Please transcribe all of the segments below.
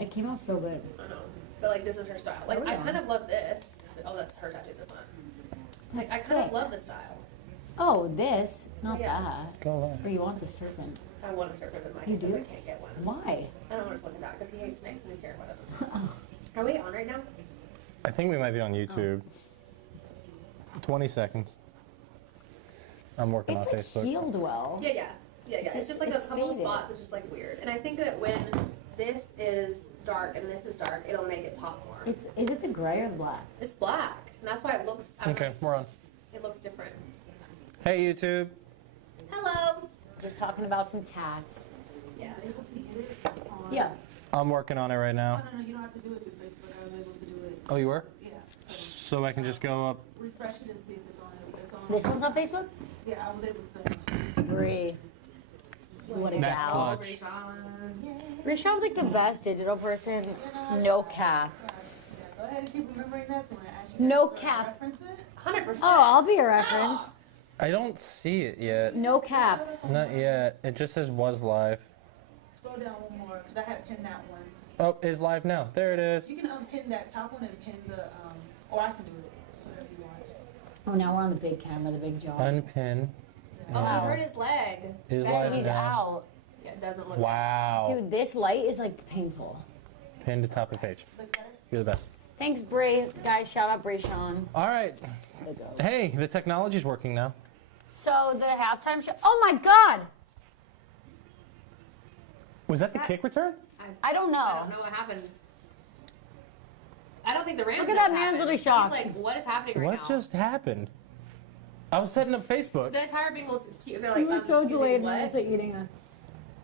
It came out so good. I know. But like, this is her style. Like, I kind of love this. Oh, that's her tattoo, this one. Like, I kind of love this style. Oh, this? Not Yeah. that. Go away. Or you want the serpent? I want a serpent in mine. You He says do? I can't get one. Why? I don't want to look at that because he hates snakes and he's terrified of them. Are we on right now? I think we might be on YouTube. 20 seconds. I'm working It's on like Facebook. healed well. Yeah. It's just like a it's couple faded. spots. It's just like weird. And I think that when this is dark and this is dark, it'll make it pop more. Is it the gray or the black? It's black, and that's why it looks. Okay, we're on. It looks different. Hey, YouTube. Hello. Just talking about some tats. Yeah. Yeah. I'm working on it right now. No, you don't have to do it through Facebook. I was able to do it. Oh, you were? Yeah. So I can just go up. Refresh it and see if it's on it. It's on. This one's on Facebook? Yeah, I was able to. Bree. What a That's gal. clutch. Rishawn's like the best digital person. No cap. Yeah, go ahead and keep remembering that. So when I ask you No guys for cap. references. 100%. Oh, I'll be a reference. I don't see it yet. No cap. Not yet. It just says was live. Scroll down one more because I had pinned that one. Oh, is live now. There it is. You can unpin that top one and pin the or I can do it. Whatever you want. Oh, now we're on the big camera, the big jaw. Unpin. Oh, Wow. I hurt his leg. Is That live he's now. out. Yeah, it doesn't look. Wow. Dude, this light is like painful. Pin to top of the page. Look better. You're the best. Thanks, Bree. Guys, shout out Bree Sean. All right. There you go. Hey, the technology's working now. So the halftime show. Oh my God! Was that the kick return? I don't know. I don't know what happened. I don't think the Rams. Look at know that what man's happened. really shocked. He's like, what is happening right What now? just happened? I was setting up Facebook. The entire Bengals. They're He like, was so excuse me, delayed. what? He was like eating a.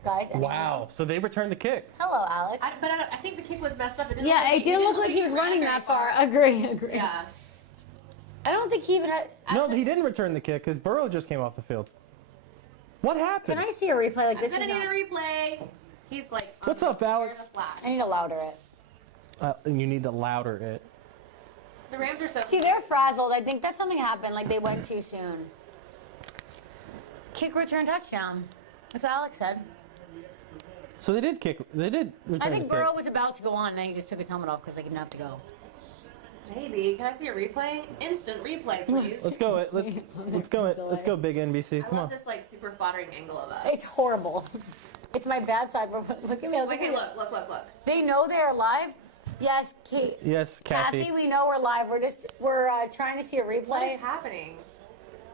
Guys. anyway. Wow. So they returned the kick. Hello, Alex. I think the kick was messed up. It didn't Yeah, look it didn't look like he was ran running very that far. Agree. Yeah. I don't think he even had. No, he didn't return the kick because Burrow just came off the field. What happened? Can I see a replay like I'm this? gonna is need not- a replay. He's like. What's up, Alex? here's a flag. I need to louder it. And you need to louder it. The Rams are so. See, they're frazzled. I think that something happened. Like they went too soon. Kick return touchdown. That's what Alex said. So they did kick. They did return I the think kick. Burrow was about to go on, and then he just took his helmet off because they didn't have to go. Maybe. Can I see a replay? Instant replay, please. Let's go. Let's go. Let's go. Big NBC. I Come love on. this like super flattering angle of us. It's horrible. It's my bad side. But look at me. Okay, look. They know they're live. Yes, Kate. Yes, Kathy, Kathy. we know we're live. We're trying to see a What replay. is happening?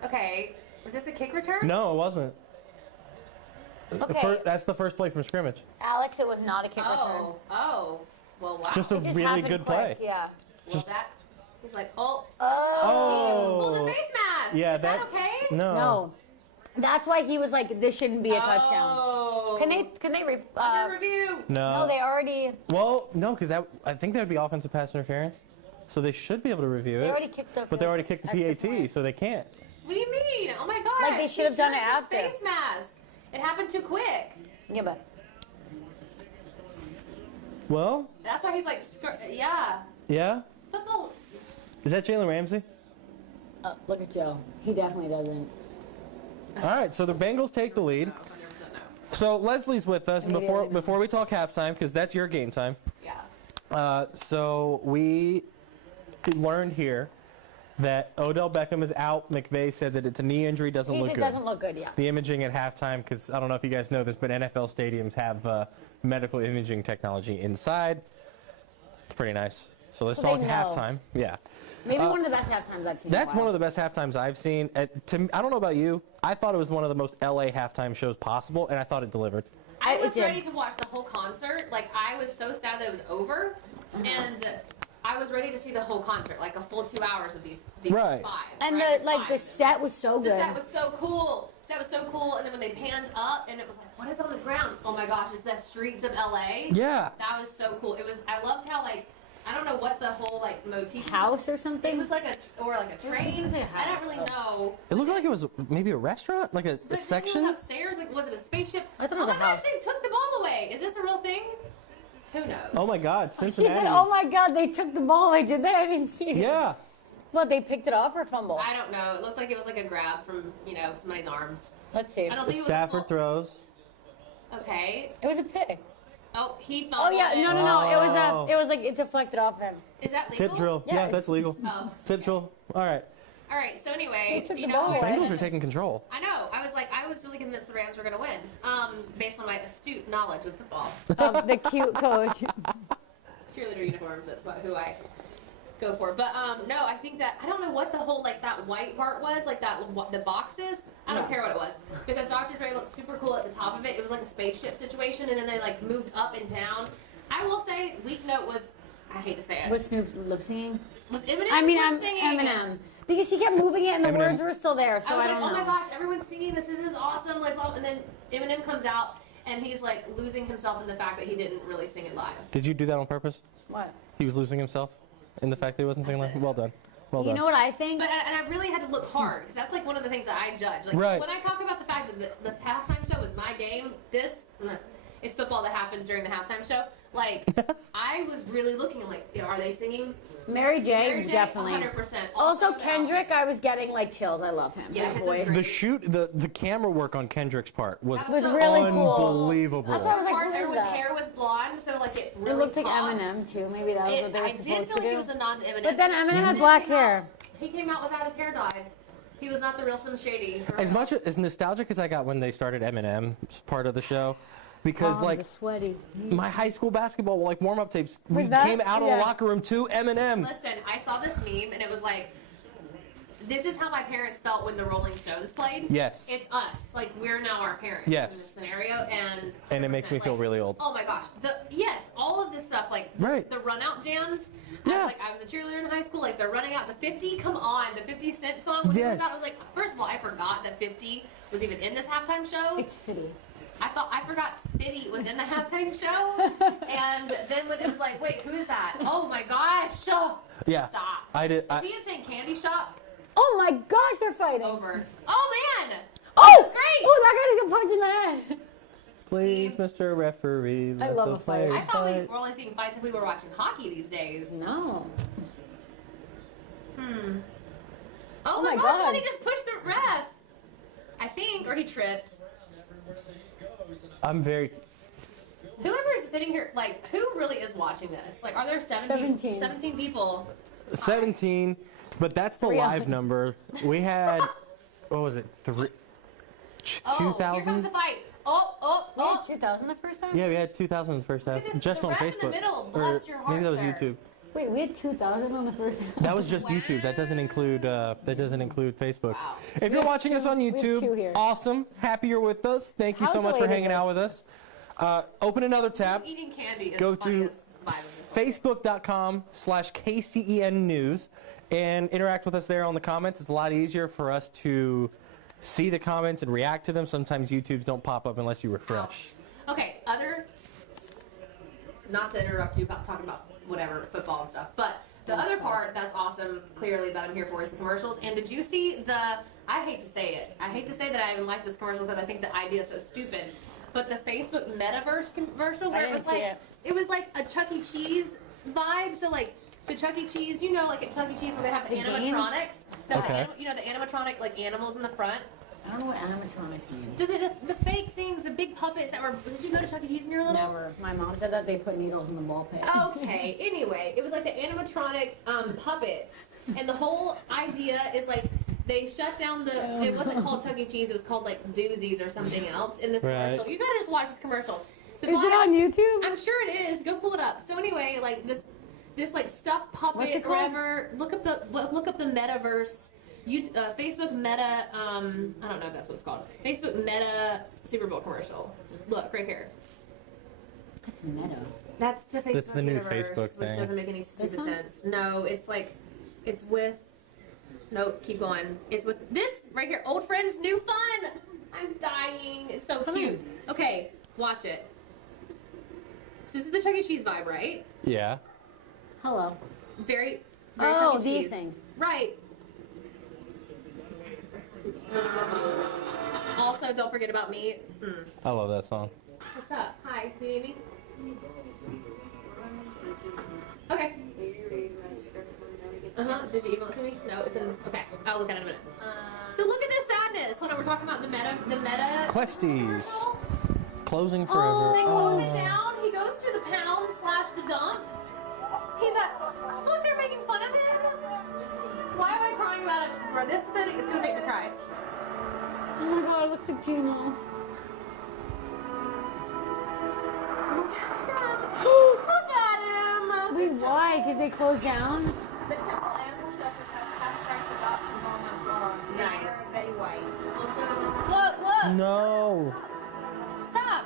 Okay, was this a kick return? No, it wasn't. Okay. That's the first play from scrimmage. Alex, it was not a kick return. Oh. Well, wow. Just a It just really happened good quick, play. Yeah. Well, that. He's like, oh. Oh. Oh, the face mask. Yeah, Is that that's okay? No. That's why he was like, this shouldn't be a touchdown. Oh. Can they Under review. No, they already Well, no, because I think that would be offensive pass interference. So they should be able to review it. already kicked the But they already kicked the extra PAT, point. so they can't. What do you mean? Oh my god. Like, they should have done it after. Face mask. It happened too quick. Yeah, but Well, That's why he's like, yeah. yeah. Football. Is that Jalen Ramsey? look at Joe. He definitely doesn't. All right, so the Bengals take the lead. No, 100% no. So Leslie's with us, and before we talk halftime, because that's your game time. Yeah. So we learned here that Odell Beckham is out. McVay said that it's a knee injury, doesn't look It good. doesn't look good, yeah. The imaging at halftime, because I don't know if you guys know this, but NFL stadiums have medical imaging technology inside. It's pretty nice. So let's So talk they know. halftime. Yeah. Maybe one of the best halftimes I've seen. That's one of the best halftimes I've seen. I don't know about you. I thought it was one of the most LA halftime shows possible, and I thought it delivered. I was ready to watch the whole concert. Like, I was so sad that it was over. And I was ready to see the whole concert, like a full 2 hours of these Right. 5. And right? the like the set was so The good. set was so cool. The set was so cool. And then when they panned up and it was like, what is on the ground? Oh my gosh, it's the streets of LA. Yeah. That was so cool. It was, I loved how like, I don't know what the whole like motif House or It something. was like a train. I don't really know. It looked like it was maybe a restaurant, like a But then section. It was upstairs. Like, was it a spaceship? I thought it was oh a my gosh, house. they took the ball away. Is this a real thing? Who knows? Oh my God, She Cincinnati. said, "Oh my God, they took the ball away, did they? I didn't see it." Yeah. Well, they picked it off or fumble. I don't know. It looked like it was like a grab from, somebody's arms. Let's see. I don't think it was Stafford throws. Okay. It was a pick. Oh, he Oh fumbled yeah, it. no. Oh. It was like it deflected off him. Is that legal? Tip drill. Yeah. Yeah, that's legal. Oh. Tip drill. All right. All right. So anyway, Who took you the know, ball away? Bengals are taking control. I know. I was really convinced the Rams were going to win, based on my astute knowledge of football. The cute coach. Cheerleader uniforms. That's who I go for. But no, I think that I don't know what the whole like that white part was, like that the boxes. I don't care what it was because Dr. Dre looked super cool at the top of it. It was like a spaceship situation, and then they like moved up and down. I will say, weak note was, I hate to say it, Was Snoop lip singing? was Eminem I mean, lip I'm singing? Eminem. Because he kept moving it and the Eminem. words were still there, so I was I like, don't oh know. my gosh, everyone's singing this is awesome, like, blah, and then Eminem comes out and he's like losing himself in the fact that he didn't really sing it live. Did you do that on purpose? What? He was losing himself in the fact that he wasn't singing live? Well done. Well You done. know what I think? But and I really had to look hard because that's like one of the things that I judge. Like Right. when I talk about the fact that the halftime show was my game, it's football that happens during the halftime show. Like I was really looking like, are they singing? Mary J, Mary J, definitely. 100%. Also, the Kendrick, I was getting like chills. I love him. Yeah, Good his boy. was great. The camera work on Kendrick's part was That was so really cool. unbelievable. That's why I was like, Part, who is everyone's that? hair was blonde, so like it really It looked like popped. Eminem too. Maybe that was what they were I supposed did feel to like do. it was a nod to Eminem. But then Eminem had Eminem black came out- hair. He came out without his hair dyed. He was not the real Slim Shady. As much as nostalgic as I got when they started Eminem's part of the show, because Palms like are sweaty. my high school basketball like warm up tapes, we Was that- came out of yeah. the locker room to Eminem. Listen, I saw this meme and it was like, this is how my parents felt when the Rolling Stones played. Yes. It's us. Like we're now our parents Yes. in this scenario, And it makes me feel really old. Oh my gosh. All of this stuff, like Right. the run out jams. Yeah. I was a cheerleader in high school, like they're running out the 50, come on, the 50 Cent song when it was out, I was Yes. like, first of all, I forgot that 50 was even in this halftime show. It's fitty. I forgot 50 was in the halftime show. And then when it was like, wait, who is that? Oh my gosh. Yeah. Stop. I did. If he had saying Candy Shop, Oh my gosh, they're fighting. over. Oh man! Oh, That's great! Oh, that guy just got punched in the head. Please, Mr. Referee. I let love the a fight. players I thought we fight. were only seeing fights if we were watching hockey these days. No. Oh, my my gosh, God. then he just pushed the ref. I think, or he tripped. I'm very. Whoever is sitting here, like, who really is watching this? Like, are there 17 people? 17, but that's the 300. live number. We had, what was it, Oh, here comes 2,000? the fight. Oh. 2000 the first time? Yeah, we had 2,000 the first half, Look at this, just the on ref in Facebook. the middle. Or Bless your maybe that heart, was sir. YouTube. Wait, we had 2000 on the first time. That was just YouTube. That doesn't include Facebook. Wow. If you're watching us on we have two YouTube, here. awesome. Happy you're with us. Thank you How so much for delayed is hanging it? out with us. Open another tab. Eating candy is Go the to funniest vibe of this. Facebook.com/KCEN News and interact with us there on the comments. It's a lot easier for us to see the comments and react to them. Sometimes YouTubes don't pop up unless you refresh. Okay, not to interrupt you about talking about whatever, football and stuff, but the other part that's awesome, clearly, that I'm here for is the commercials. And did you see I hate to say it, I hate to say that I even like this commercial because I think the idea is so stupid, but the Facebook Metaverse commercial where didn't see it. it was like a Chuck E. Cheese vibe, so like the Chuck E. Cheese, like at Chuck E. Cheese where they have the The animatronics, Okay. the animatronic like animals in the front. I don't know what animatronics mean. The fake things, the big puppets that were. Did you go to Chuck E. Cheese when you were little? Never. My mom said that they put needles in the ball pit. Okay, anyway, it was like the animatronic puppets. And the whole idea is like they shut down it wasn't called Chuck E. Cheese, it was called like Doozies or something else in this Right. commercial. You gotta just watch this commercial. The Is it vibe- on YouTube? I'm sure it is. Go pull it up. So anyway, like this like stuffed puppet, What's it called? whatever. Look up the metaverse. Facebook Meta, I don't know if that's what it's called. Facebook Meta Super Bowl commercial. Look, right here. That's meta. That's the Facebook That's the new universe, Facebook which thing. doesn't make any stupid one? sense. No, it's with, nope, keep going. It's with this right here, old friends, new fun. I'm dying. It's so Come cute. Okay, watch it. So this is the Chuck E. Cheese vibe, right? Yeah. Hello. Very Oh, Chuck E. these Cheese. things. Right. Also, don't forget about me. I love that song. What's up? Hi, can you hear me? Okay. Did you email it to me? No, it's in. Okay, I'll look at it in a minute. So look at this sadness. Hold on, we're talking about the meta. Questies. Closing forever. Oh. They close it down. He goes cry. Oh my god, it looks like Gino. Look at him! Wait, why? Because they closed down? The Temple Animal Shelter has half-price adoptions all month long. Nice. Betty White. Also, look! No. Stop!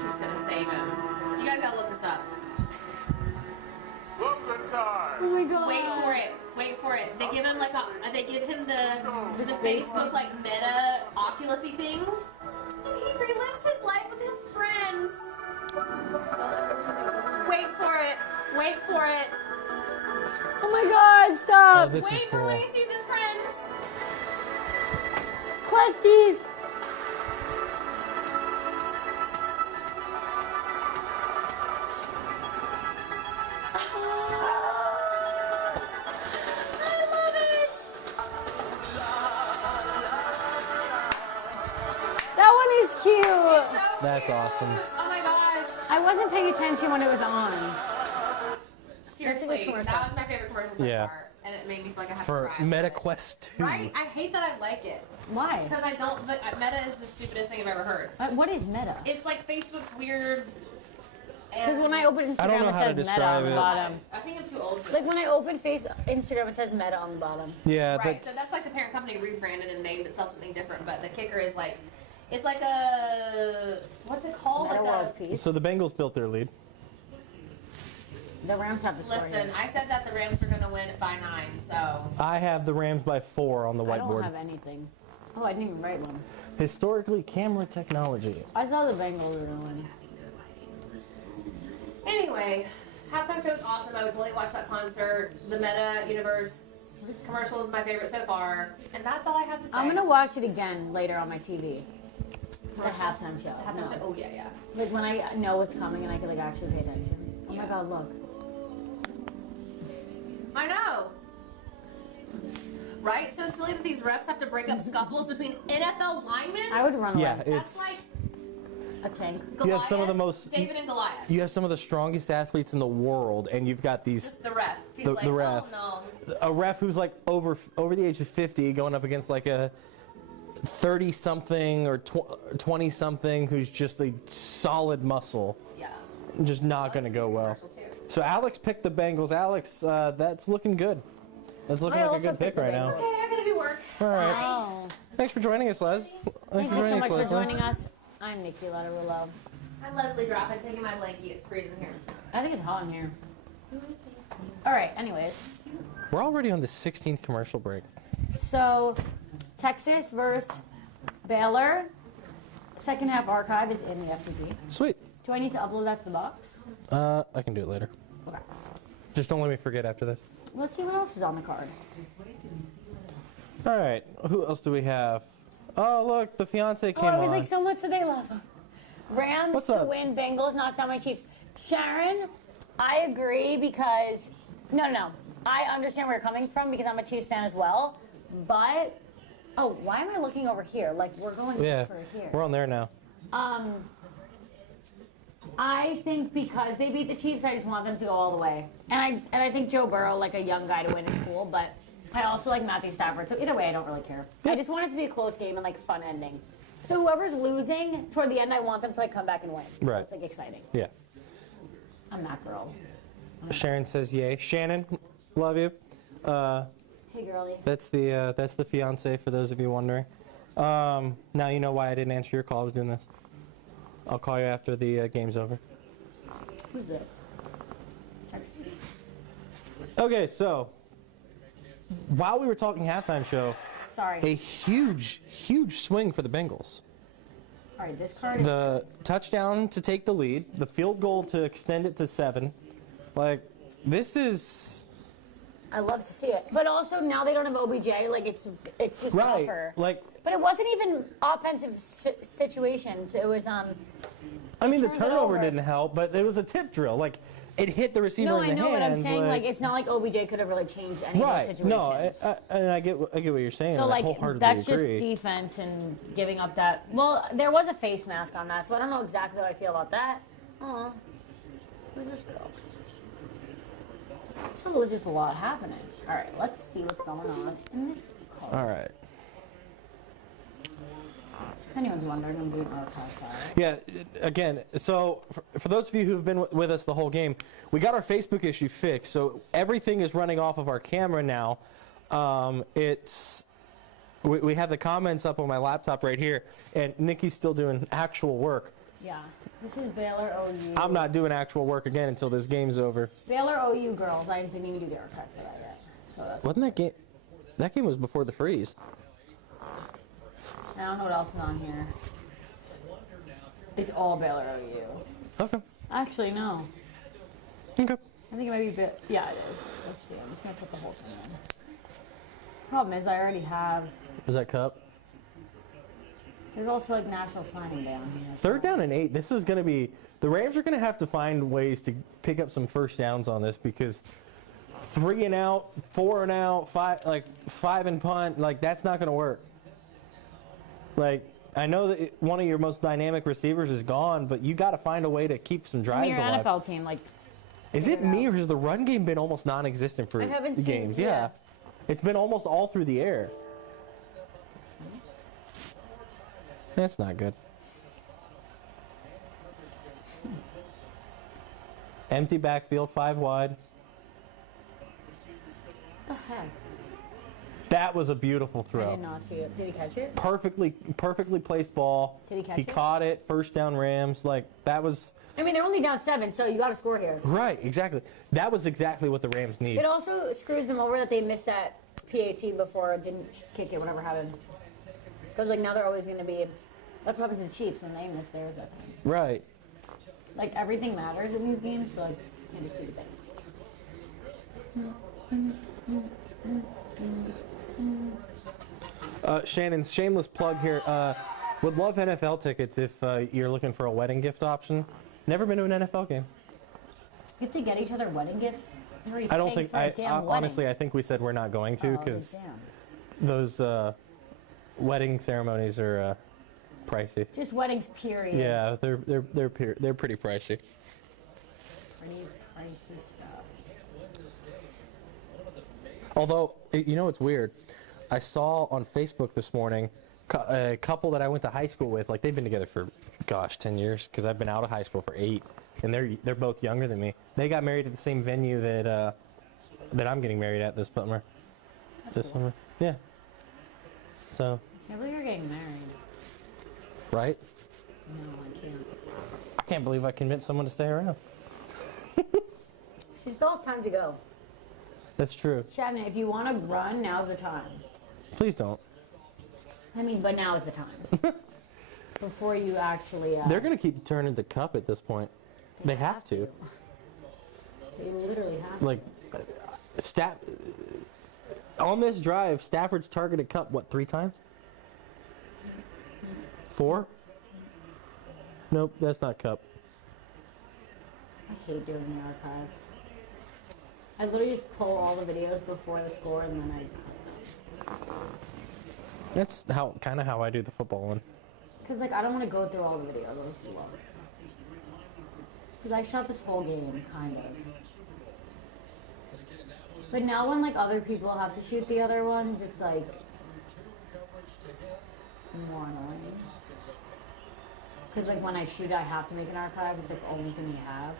She's gonna save him. You guys gotta look this up. Oh my god. Wait for it. Wait for it. They give him like they give him the Facebook like meta Oculusy things. And he relives his life with his friends. Wait for it. Wait for it. Oh my god, stop. Oh, this is Wait for cool. when he sees his friends. Questies. That one is cute. That's awesome. Oh my gosh. I wasn't paying attention when it was on. Seriously, commercial. that was my favorite commercial so Yeah. far. And it made me feel like I had to For cry. MetaQuest 2. Right? I hate that I like it. Why? Because I don't, but Meta is the stupidest thing I've ever heard. What is Meta? It's like Facebook's weird. Because when I open I don't Instagram, know it how to says Meta describe on the it. bottom. I think I'm too old for Like that. when I open Instagram, it says Meta on the bottom. Yeah, Right, so that's like the parent company rebranded and named itself something different, but the kicker is like, it's like a, what's it called? Meta Like World Peace. so the Bengals built their lead. The Rams have the score. Listen, I said that the Rams were going to win by 9, so. I have the Rams by 4 on the I don't whiteboard. have anything. Oh, I didn't even write one. Historically, camera technology. I thought the Bengals were gonna win. Anyway, halftime show was awesome. I would totally watch that concert. The Meta Universe commercial is my favorite so far. And that's all I have to say. I'm gonna watch it again later on my TV. The halftime show. Halftime No. show? Oh, yeah, yeah. Like when I know what's coming and I can like actually pay attention. Oh my Yeah. god, look. I know. Right? So silly that these refs have to break up scuffles between NFL linemen. I would run away. Yeah, That's it's like A tank. Goliath, You have some of the most- David and Goliath. you have some of the strongest athletes in the world, and you've got these Just the ref. He's The- like, the ref. Oh, no. a ref who's like over the age of 50 going up against like a 30 something or 20 something who's just a solid muscle. Yeah. Just not going to go well. Commercial, too. So Alex picked the Bengals. Alex, that's looking good. That's looking I like a also good pick picked the right now. Bengals. Okay, I gotta do work. All right. Oh. Thanks for joining us, Les. Thank you so much for Leslie. joining us. I'm Nikki Latterulo. I'm Leslie Drop. I'm taking my blankie. It's freezing here. I think it's hot in here. Who is this? Alright, anyways. We're already on the 16th commercial break. So, Texas versus Baylor. Second half archive is in the FTP. Sweet. Do I need to upload that to the box? I can do it later. Okay. Just don't let me forget after this. Let's see what else is on the card. All right. Who else do we have? Oh, look, the fiance Oh, came I was on. like, so much do they love? Rams What's to up? win, Bengals knocks out my Chiefs. Sharon, I agree because, no. I understand where you're coming from because I'm a Chiefs fan as well. But, oh, why am I looking over here? Like, we're going Yeah, for here. we're on there now. I think because they beat the Chiefs, I just want them to go all the way. And I think Joe Burrow, like a young guy to win, is cool. But I also like Matthew Stafford. So either way, I don't really care. I just want it to be a close game and like fun ending. So whoever's losing toward the end, I want them to like come back and win. So Right. it's like exciting. Yeah. I'm that girl. Sharon says yay. Shannon, love you. Hey, girlie. That's the fiance for those of you wondering. Now you know why I didn't answer your call. I was doing this. I'll call you after the game's over. Who's this? Text me. Okay, so while we were talking halftime show, Sorry. a huge swing for the Bengals. All right, this card is. The touchdown to take the lead, the field goal to extend it to 7. Like, this is I love to see it. But also now they don't have OBJ. Like it's just right. tougher. Like, But it wasn't even offensive situations. It was I mean, the turned it turnover over. didn't help, but it was a tip drill. Like, it hit the receiver No, in I the know what I'm hands. saying. Like it's not like OBJ could have really changed any right. of those situations. No, and I get what you're saying. so and I like wholeheartedly that's just agree. defense and giving up that. Well, there was a face mask on that, so I don't know exactly what I feel about that. Aw, who's this girl? So there's just a lot happening. All right, let's see what's going on in this All right. If anyone's wondering, I'm doing archive file. Yeah, again, so for those of you who've been with us the whole game, we got our Facebook issue fixed, so everything is running off of our camera now. We have the comments up on my laptop right here, and Nikki's still doing actual work. Yeah. This is Baylor OU. I'm not doing actual work again until this game's over. Baylor OU girls. I didn't even do the archive for that yet. So that's Wasn't that game? That game was before the freeze. I don't know what else is on here. It's all Baylor OU. Okay. Actually, no. Okay. I think it might be yeah, it is. Let's see. I'm just gonna put the whole thing in. Problem is, I already have. Was that cup? There's also like National Signing Day on here. 3rd down and 8. This is going to be. The Rams are going to have to find ways to pick up some first downs on this because 3 and out, 4 and out, 5 and punt, like that's not going to work. Like I know that one of your most dynamic receivers is gone, but you got to find a way to keep some I drives mean, your alive. NFL team, like. Is it me or has the run game been almost non-existent for I haven't the seen- games? yeah. It's been almost all through the air. That's not good. Empty backfield, 5 wide. What the heck? That was a beautiful I throw. did not see it. Did he catch it? Perfectly placed ball. Did he catch He it? caught it. First down Rams. Like that was I mean, they're only down 7, so you got to score here. right. Exactly. That was exactly what the Rams need. It also screws them over that they missed that PAT before it didn't kick it, whatever happened. Because like now they're always going to be. That's what happens to the Chiefs when they miss theirs. I think. Right. Like everything matters in these games, so like you can't just do the best. Shannon's shameless plug here. Would love NFL tickets if you're looking for a wedding gift option. Never been to an NFL game. You have to get each other wedding gifts. You're already I don't paying think. for a damn wedding. Honestly, I think we said we're not going to Oh, because damn. those wedding ceremonies are pricey. Just weddings, period. Yeah, they're pretty pricey. Pretty pricey stuff. Although you know it's weird. I saw on Facebook this morning a couple that I went to high school with. Like they've been together for 10 years because I've been out of high school for 8, and they're both younger than me. They got married at the same venue that I'm getting married at this summer. That's cool. Summer, yeah. So. I can't believe you're getting married. Right? No, I can't. I can't believe I convinced someone to stay around. She still has time to go. That's true. Shannon, if you want to run, now's the time. Please don't. I mean, but now is the time. Before you actually. They're going to keep turning the cup at this point. They have to. They literally have to. Like, on this drive, Stafford's targeted cup, 3 times? 4? Nope, that's not cup. I hate doing the archive. I literally just pull all the videos before the score and then I cut them. That's kind of how I do the football one. Because, like, I don't want to go through all the videos. I just love it. Because I shot this whole game, kind of. But now when, like, other people have to shoot the other ones, it's, like, more annoying. Because, like, when I shoot, I have to make an archive. It's, like, the only thing we have.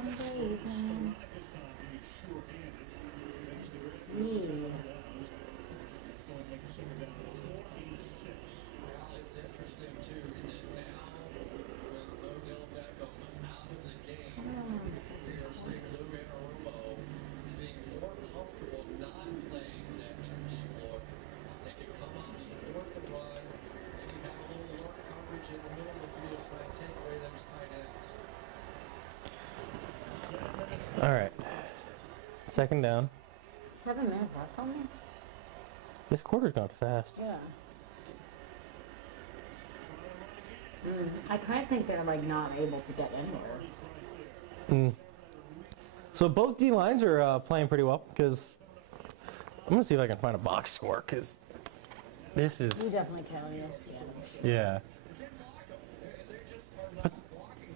Amazing. See. All right. 2nd down. 7 minutes left on me? This quarter's not fast. Yeah. I kind of think they're, like, not able to get anywhere. So both D lines are playing pretty well because I'm going to see if I can find a box score because this You is. definitely can on ESPN. Yeah. But,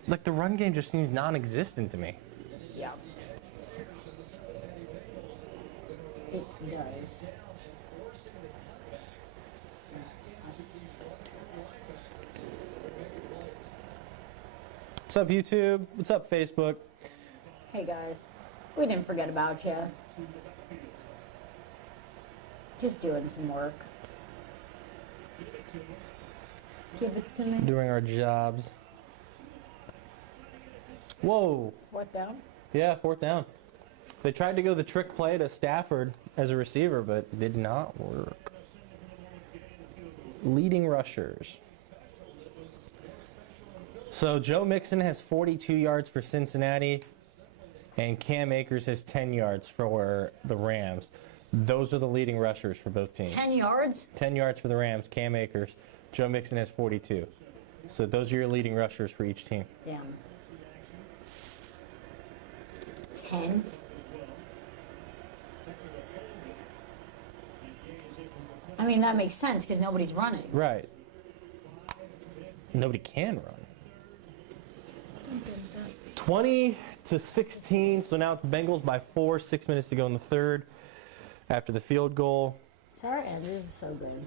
like, the run game just seems non existent to me. Yeah. It does. What's up, YouTube? What's up, Facebook? Hey guys, we didn't forget about you. Just doing some work. Give it to me. Doing our jobs. Whoa. Fourth down. Yeah, fourth down. They tried to go the trick play to Stafford as a receiver, but it did not work. Leading rushers. So Joe Mixon has 42 yards for Cincinnati, and Cam Akers has 10 yards for the Rams. Those are the leading rushers for both teams. 10 yards? 10 yards for the Rams, Cam Akers. Joe Mixon has 42. So those are your leading rushers for each team. Damn. 10? I mean, that makes sense because nobody's running. Right. Nobody can run. 20-16, so now it's Bengals by 4, 6 minutes to go in the third after the field goal. Sarah Andrews is so good.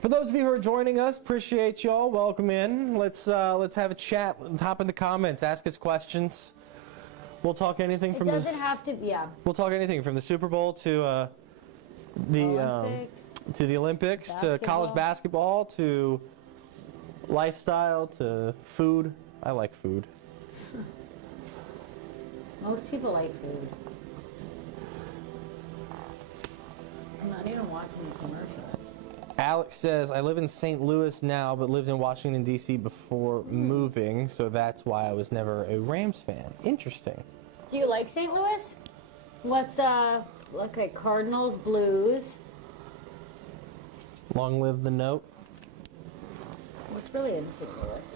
For those of you who are joining us, appreciate y'all. Welcome in. Let's have a chat. Hop in the comments. Ask us questions. We'll talk anything It from doesn't have to, yeah. We'll talk anything from the Super Bowl to Olympics, to the Olympics to college basketball to lifestyle to food. I like food. Most people like food. I'm not even watching the commercials. Alex says, I live in St. Louis now, but lived in Washington, D.C. before moving, so that's why I was never a Rams fan. Interesting. Do you like St. Louis? What's, okay, Cardinals, Blues. Long live the note. What's really in St. Louis?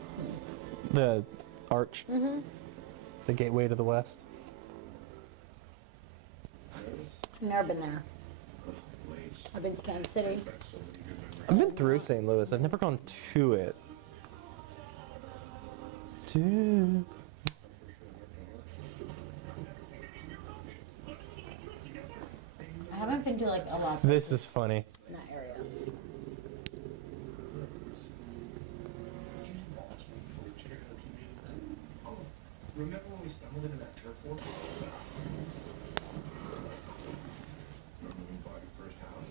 The arch. Mm-hmm. The gateway to the west. Never been there. I've been to Kansas City. I've been through St. Louis. I've never gone to it. I haven't been to like a lot This is funny. in that area. Remember when we stumbled into that turf war? Remember when we bought your first house?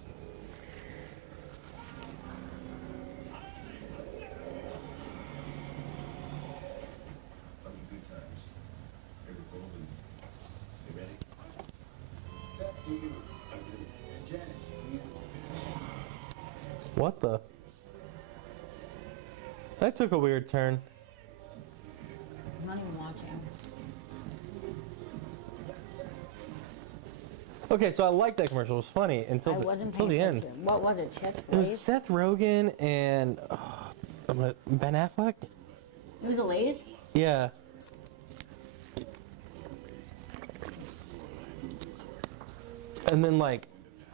Fucking good times. They were golden. You ready? Seth, do you? I do. Janet, do you? What the? That took a weird turn. I'm not even watching. Okay, so I liked that commercial. It was funny until I wasn't until paying the end. attention. What was it? Chips? It was Lay's? Seth Rogen and Ben Affleck. It was a Lay's? Yeah. And then like,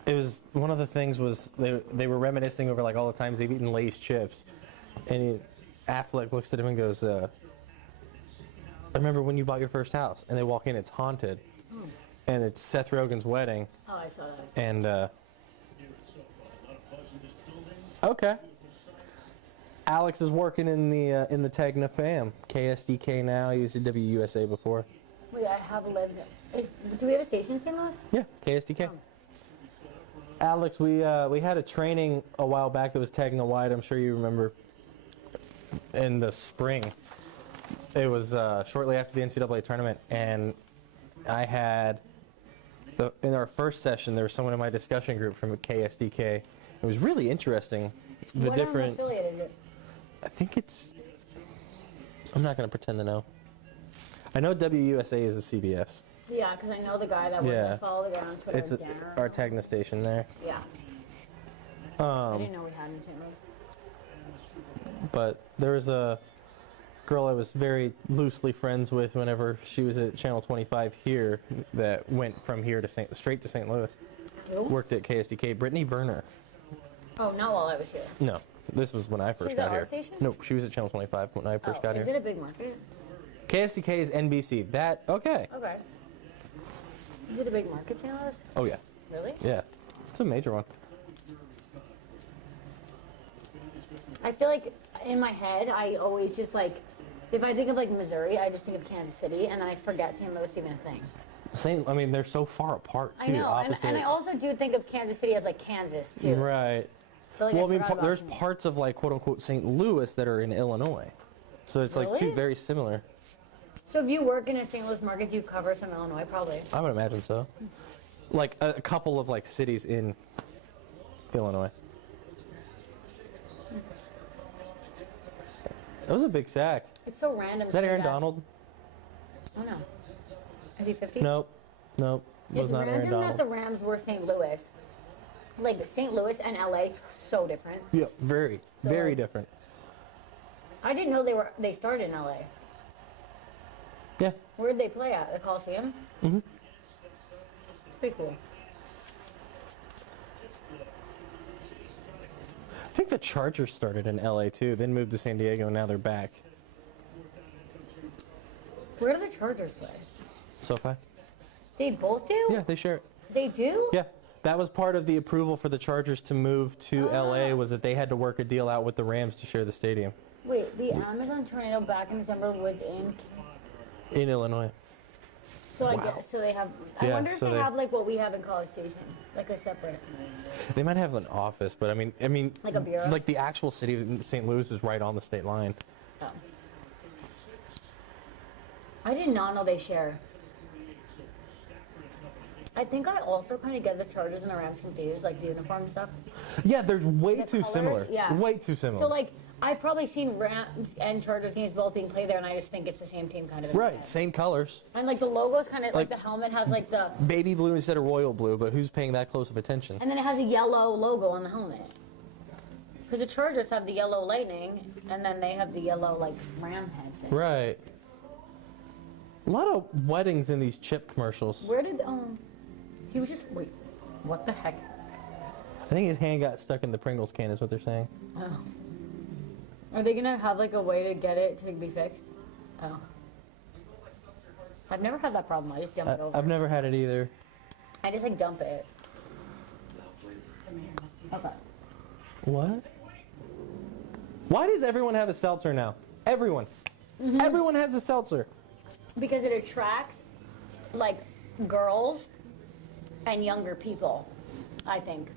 it was one of the things was they were reminiscing over like all the times they've eaten Lay's chips, and Affleck looks at him and goes, "I remember when you bought your first house." And they walk in, it's haunted, and it's Seth Rogen's wedding. Oh, I saw that. And okay. Alex is working in the Tegna fam. KSDK now. He was at WUSA before. Wait, I have lived. Do we have a station in St. Louis? Yeah, KSDK. Alex, we had a training a while back that was Tegna wide. I'm sure you remember. In the spring, it was shortly after the NCAA tournament, and I had in our first session there was someone in my discussion group from KSDK. It was really interesting. The What different. affiliate is it? I think it's. I'm not going to pretend to know. I know WUSA is a CBS. Yeah, because I know the guy that would follow the guy on Twitter. It's Darren. our Tegna station there. Yeah. I didn't know we had in St. Louis. But there was a girl I was very loosely friends with whenever she was at Channel 25 here that went from here to straight to St. Louis. Who? Worked at KSDK. Brittany Werner. Oh, not while I was here. No, this was when I first She's got at our here. station? Nope, she was at Channel 25 when I first got Is here. it a big market? KSDK is NBC. Okay. Okay. Is it a big market, St. Louis? Oh yeah, Really? yeah. It's a major one. I feel like in my head, I always just like, if I think of like Missouri, I just think of Kansas City, and then I forget St. Louis is even a thing. I mean, they're so far apart too. I know, opposite. and I also do think of Kansas City as like Kansas too. Right. But, like, Well, I mean, forgot about there's Kansas. parts of like quote unquote St. Louis that are in Illinois, so it's like two Really? very similar. So if you work in a St. Louis market, do you cover some Illinois probably? I would imagine so. Like a couple of like cities in Illinois. That was a big sack. It's so random. Is that to do Aaron Donald? Oh no. Is he 50? Nope. Nope. It's Was not Aaron random that Donald. the Rams were St. Louis. Like St. Louis and LA, so different. Yeah, very, So, very like- different. I didn't know they started in LA. Yeah. Where did they play at? The Coliseum? Mhm. Pretty cool. I think the Chargers started in LA too, then moved to San Diego, and now they're back. Where do the Chargers play? SoFi? They both do? Yeah, they share it. They do? Yeah. That was part of the approval for the Chargers to move to LA was that they had to work a deal out with the Rams to share the stadium Wait, the Amazon tornado back in December was in Illinois. so I Wow. guess so they have I Yeah, wonder if so they they- have like what we have in College Station, like a separate. They might have an office, but I mean, Like a bureau? like the actual city of St. Louis is right on the state line. Oh. I did not know they share. I think I also kind of get the Chargers and the Rams confused, like the uniform and stuff. Yeah, they're way The too colors? similar. Yeah. Way too similar. So like I've probably seen Rams and Chargers games both being played there, and I just think it's the same team kind of. in my right, head. same colors. And like the logo's kind of like Like- the helmet has like the, Baby blue instead of royal blue, but who's paying that close of attention? and then it has a yellow logo on the helmet. Because the Chargers have the yellow lightning, and then they have the yellow like ram head thing. Right. A lot of weddings in these chip commercials. Where did he was just wait, what the heck? I think his hand got stuck in the Pringles can, is what they're saying. Oh. Are they gonna have like a way to get it to be fixed? Oh. I've never had that problem. I just dump it over. I've never had it either. I just like dump it. Okay. What? Why does everyone have a seltzer now? Everyone. Mm-hmm. Everyone has a seltzer. Because it attracts like girls and younger people, I think.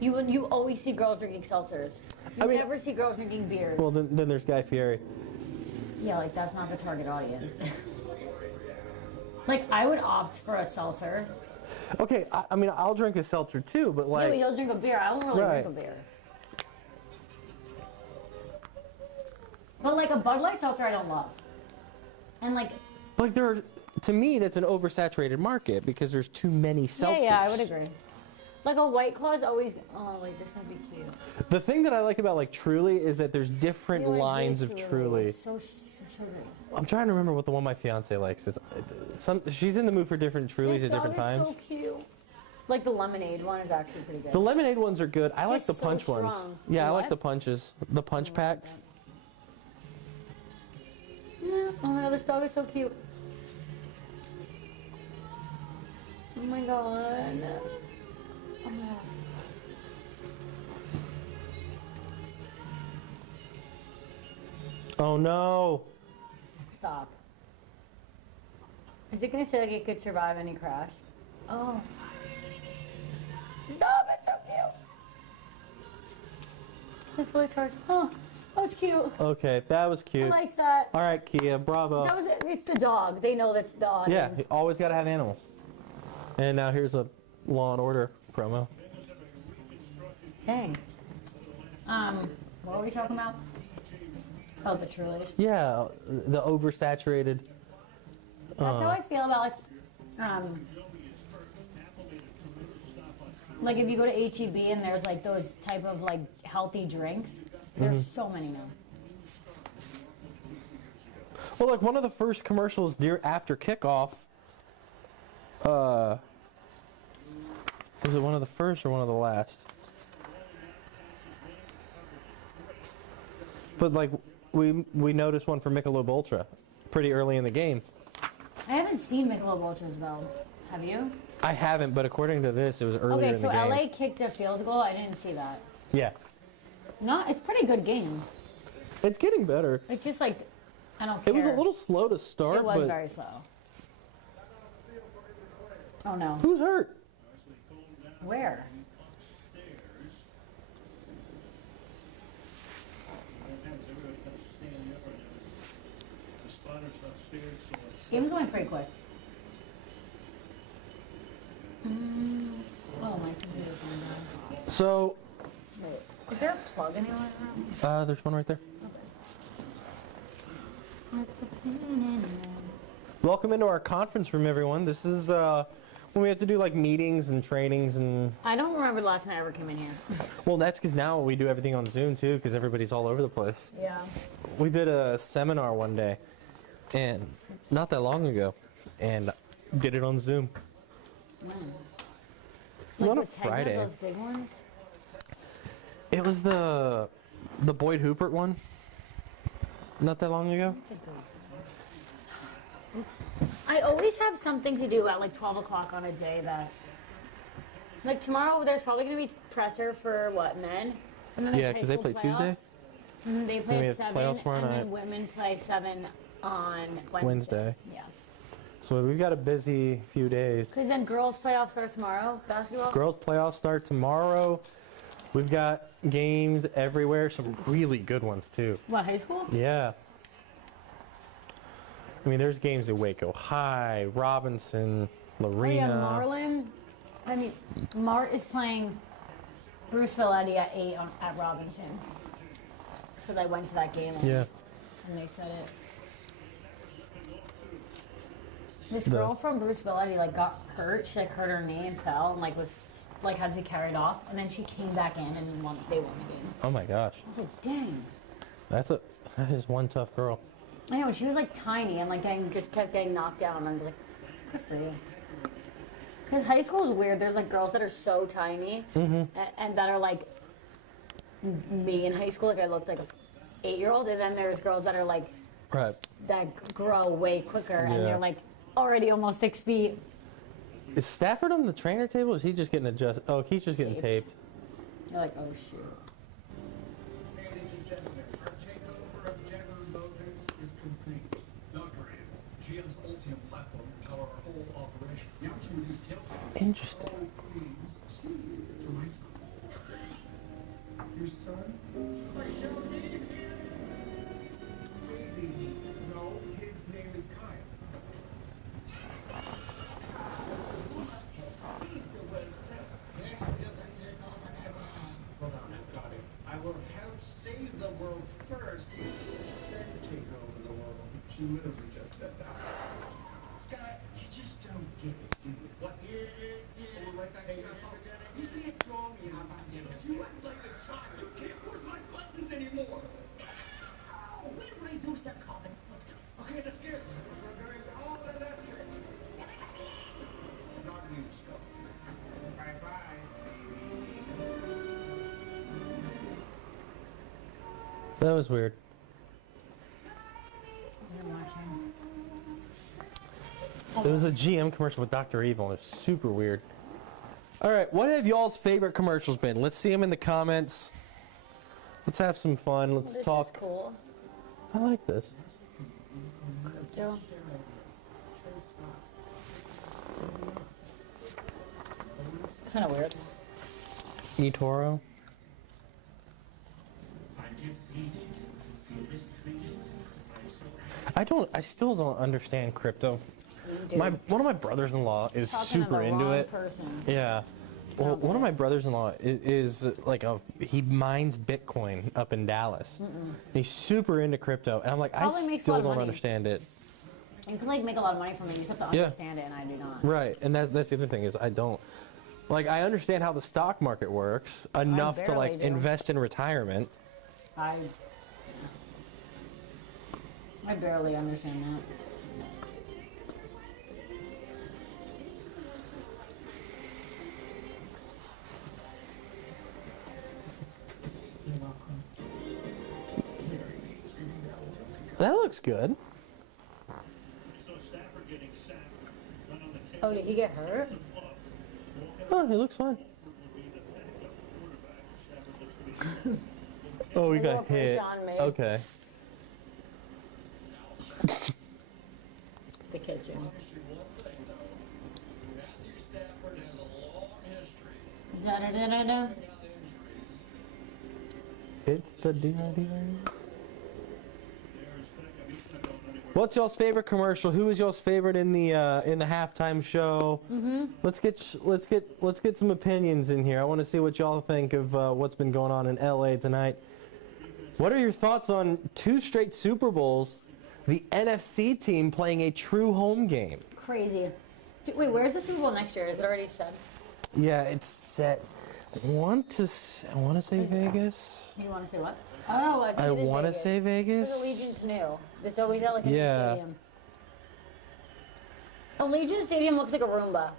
You always see girls drinking seltzers. You I mean- never see girls drinking beers. Well, then there's Guy Fieri. Yeah, like that's not the target audience. Like I would opt for a seltzer. Okay, I mean, I'll drink a seltzer too, but Yeah, like, but you'll drink a beer. I don't really Right. drink a beer. But like a Bud Light seltzer, I don't love. And like, to me, that's an oversaturated market because there's too many seltzers. yeah, I would agree. Like a White Claw is always. Oh wait, this would be cute. The thing that I like about like Truly is that there's different You like lines this of Truly. It's so sugary. I'm trying to remember what the one my fiance likes. She's in the mood for different Trulies This at different dog is times. so cute. Like the lemonade one is actually pretty good. The lemonade ones are good. I like Just the so punch ones. strong. Yeah, I like What? the punches. The punch pack. Yeah. Oh my god, this dog is so cute. Oh my god. Oh my god. Oh no. Stop. Is it gonna say like it could survive any crash? Oh. Stop, it's so cute. It's fully charged. Oh, that was cute. Okay, that was I cute. liked that. All right, Kia, bravo. That was it. It's the dog. They know that's the Yeah, audience. you always got to have animals. And now here's a Law and Order promo. Dang. What were we talking about? Oh, the Trulies. Yeah, the oversaturated. That's how I feel about like if you go to HEB and there's like those type of like healthy drinks. There's so many now. Well, like one of the first commercials after kickoff. Was it one of the first or one of the last? But like we noticed one for Michelob Ultra pretty early in the game. I haven't seen Michelob Ultras though. Have you? I haven't, but according to this, it was earlier Okay, in so the game. LA kicked a field goal. I didn't see that. Yeah, It's a pretty good game. it's getting better. It's just like, I don't care. It was a little slow to start, It was but very slow. Oh no. who's hurt? Where? Game's going pretty quick. Oh, my computer's going down. So, Wait, is there a plug anywhere around? there's one right there. Welcome into our conference room, everyone. This is when we have to do like meetings and trainings and. I don't remember the last time I ever came in here. Well, that's because now we do everything on Zoom too, because everybody's all over the place. Yeah. We did a seminar one day, and not that long ago, and did it on Zoom. Like On a with Tegna, Friday. Those big ones? It was the Boyd Hoopert one. Not that long ago. I always have something to do at like 12 o'clock on a day that. Like tomorrow, there's probably going to be presser for what, men? And then there's Yeah, high because they school play Tuesday. playoffs. And they Then play we at have 7, playoffs tomorrow and then night. women play 7 on Wednesday. Yeah. So we've got a busy few days. Because then girls' playoffs start tomorrow, basketball. Girls playoffs start tomorrow. We've got games everywhere, some really good ones too. What, high school? Yeah. I mean, there's games at Waco High, Robinson, Oh yeah, Lorena. Marlin. I mean, Mart is playing Bruce Valetti at 8 at Robinson. Because I went to that game Yeah. and they said it. This girl from Bruce Valetti like got hurt. She like hurt her knee and fell and like was like had to be carried off. And then she came back in and they won the game. Oh my gosh. I was like, dang. That is one tough girl. I know, she was like tiny and like just kept getting knocked down. And I was like, good for you. Because high school is weird. There's like girls that are so tiny and that are like me in high school. Like I looked like a 8-year-old. And then there's girls that are like, Right. that grow way quicker and Yeah. they're like already almost 6 feet. Is Stafford on the trainer table? Or is he just getting adjusted? Oh, he's just getting taped. You're like, oh shoot. Ladies and gentlemen, our takeover of General Motors is complete. Dr. M, GM's Ultium platform will power our whole operation. Now we can reduce tailgate. Interesting. Oh, please, Steve, to my son. Your son? Should I show me? Maybe. No, his name is Kyle. Hold on, I've got it. I will help save the world first, then take over the world. She literally just said that. Scott, you just don't get it, do you? What? Or like I can't forget it. You can't draw me how I feel. You act like a child. You can't push my buttons anymore. Ow! When do I use the common footcuts? Okay, that's good. We're doing all the electric. Not you, Scott. Bye-bye, baby. That was weird. There was a GM commercial with Dr. Evil, and it's super weird. All right, what have y'all's favorite commercials been? Let's see them in the comments. Let's have some fun. Let's This talk. is cool. I like this. Crypto. Kind of weird. eToro. I still don't understand crypto. Dude, One of my brothers-in-law is talking to super the into wrong it. person. Yeah. Well, Okay. one of my brothers-in-law is like he mines Bitcoin up in Dallas. He's super into crypto, and I'm like, Probably I makes a still lot of don't money. understand it. You can like make a lot of money from it. You just have to Yeah. understand it, and I do not. Right, and that's the other thing is I don't. Like, I understand how the stock market works enough to like barely do. invest in retirement. I barely understand that. That looks good. So Stafford getting sacked, run on the Oh, did he get hurt? Oh, he looks fine. Oh, he A got little hit. Sean made. Okay. The kitchen. Matthew Stafford has a long history Da da da da da. of injuries. It's the DRD. What's y'all's favorite commercial? Who is y'all's favorite in the halftime show? Mm-hmm. Let's get some opinions in here. I want to see what y'all think of what's been going on in LA tonight. What are your thoughts on 2 straight Super Bowls? The NFC team playing a true home game. Crazy. Wait, where's the Super Bowl next year? Is it already said? Yeah, it's set. I want to say Vegas. You want to say what? Oh, I think I it is want to Vegas. say Because Vegas. Allegiant's new. It's always at like a new Yeah. stadium. Allegiant Stadium looks like a Roomba.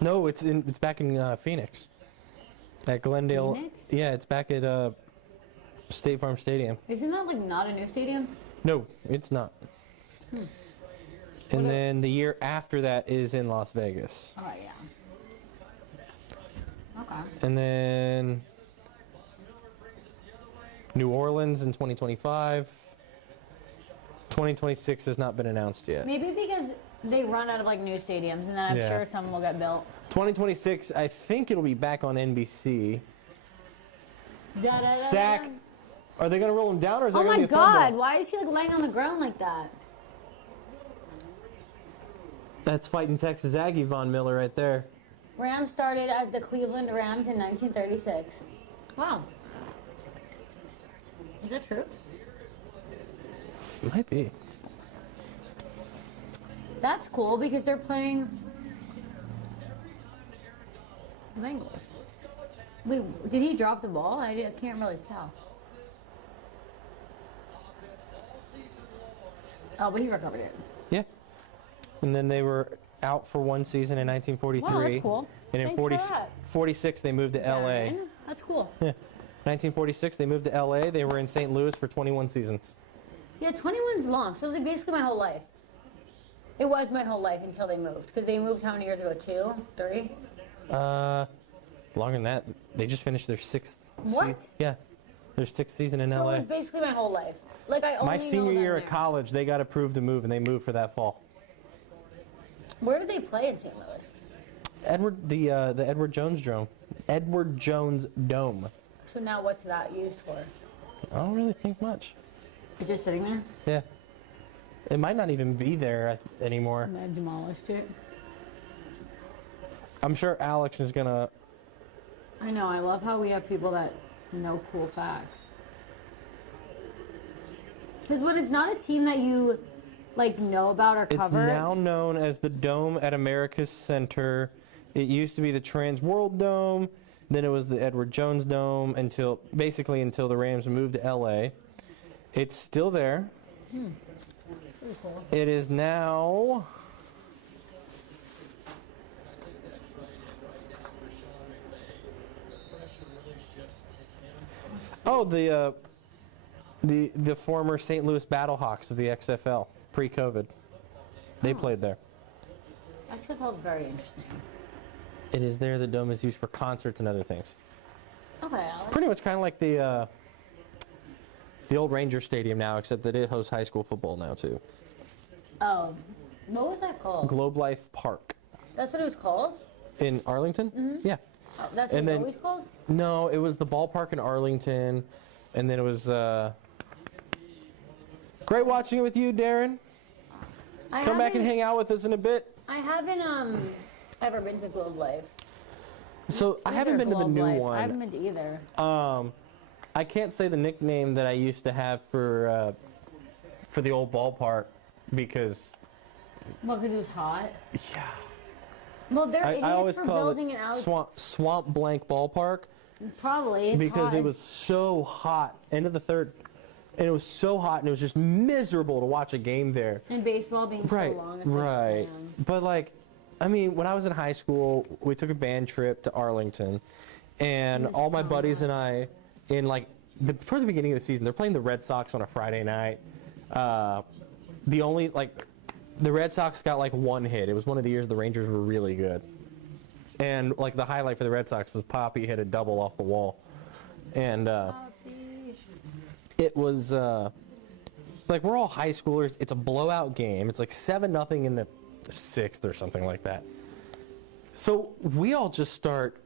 No, it's back in Phoenix. At Glendale. Phoenix? Yeah, it's back at State Farm Stadium. Isn't that like not a new stadium? No, it's not. And then the year after that is in Las Vegas. Oh yeah. Okay. And then New Orleans in 2025. 2026 has not been announced yet. Maybe because they run out of like new stadiums, and then I'm Yeah. sure some will get built. 2026, I think it'll be back on NBC. Da, da, da, Sack. da. Are they going to roll him down or is Oh there going my to be a fumble? God! Why is he like laying on the ground like that? That's fighting Texas Aggie Von Miller right there. Rams started as the Cleveland Rams in 1936. Wow. Is that true? Might be. That's cool because they're playing the Bengals. Wait, did he drop the ball? I can't really tell. Oh, but he recovered it. Yeah. And then they were out for one season in 1943. Wow, that's cool. And in Thanks for that. 46, they moved to LA. Darren, that's cool. Yeah. 1946, they moved to LA. They were in St. Louis for 21 seasons. Yeah, 21's long, so it was like basically my whole life. It was my whole life until they moved. Because they moved how many years ago? 2? 3? Longer than that. They just finished their 6th What? Yeah. Their 6th season in So LA. it was basically my whole life. Like I only My know senior them year of there. college, they got approved to move, and they moved for that fall. Where did they play in St. Louis? The Edward Jones Dome. Edward Jones Dome. So now what's that used for? I don't really think much. It's just sitting there? Yeah. It might not even be there anymore. And I demolished it. I'm sure Alex is gonna. I know, I love how we have people that know cool facts. Because when it's not a team that you like know about or It's cover, now known as the Dome at America's Center. It used to be the Trans World Dome. Then it was the Edward Jones Dome until the Rams moved to LA. It's still there. Pretty cool. It is now. Oh, the former St. Louis Battlehawks of the XFL pre-COVID. They played there. XFL is very interesting. It is there. The dome is used for concerts and other things. Okay, Alex. Pretty much kind of like the old Ranger Stadium now, except that it hosts high school football now too. Oh, what was that called? Globe Life Park That's what it was called? in Arlington. Yeah. Oh, that's And what then- it was called? No, it was the ballpark in Arlington, and then it was. Great watching it with you, Darren. Come back and hang out with us in a bit. I haven't ever been to Globe Life. So I haven't Either been to the Globe new Life. one. I haven't been to either. I can't say the nickname that I used to have for the old ballpark because Well, because it was hot. yeah, Well, they're I idiots always for call building it an out. swamp blank ballpark Probably. It's because hot. it was so hot. End of the third, and it was so hot and it was just miserable to watch a game there. And baseball being Right, so long. It's like, right. man. But like, I mean, when I was in high school, we took a band trip to Arlington, and It was all my so buddies hot. and I, towards the beginning of the season, they're playing the Red Sox on a Friday night. The only the Red Sox got like one hit. It was one of the years the Rangers were really good. And like the highlight for the Red Sox was Poppy hit a double off the wall. And it was like we're all high schoolers. It's a blowout game. It's like 7-0 in the 6th or something like that. So we all just start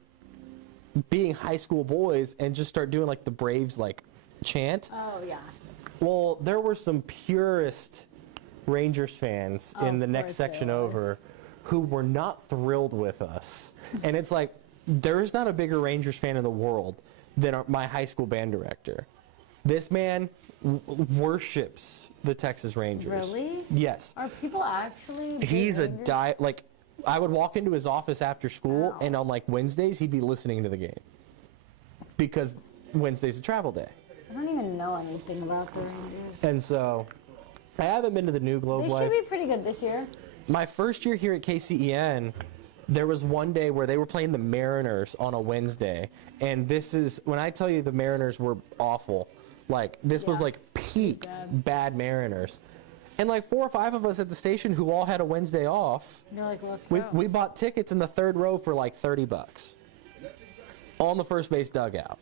being high school boys and just start doing like the Braves like chant. Oh yeah. Well, there were some purist Rangers fans in the next section over who were not thrilled with us. And it's like, there's not a bigger Rangers fan in the world than my high school band director. This man worships the Texas Rangers. Really? Yes. Are people actually? big He's a Rangers? like, I would walk into his office after school, and on like Wednesdays, he'd be listening to the game. Because Wednesday's a travel day. I don't even know anything about the Rangers. And so, I haven't been to the new Globe They Life. should be pretty good this year. My first year here at KCEN, there was one day where they were playing the Mariners on a Wednesday. And this is, when I tell you the Mariners were awful, like, this was Yeah. like peak bad Mariners. And like 4 or 5 of us at the station who all had a Wednesday off, They're like, let's we, go. we bought tickets in the 3rd row for like $30. On the first base dugout.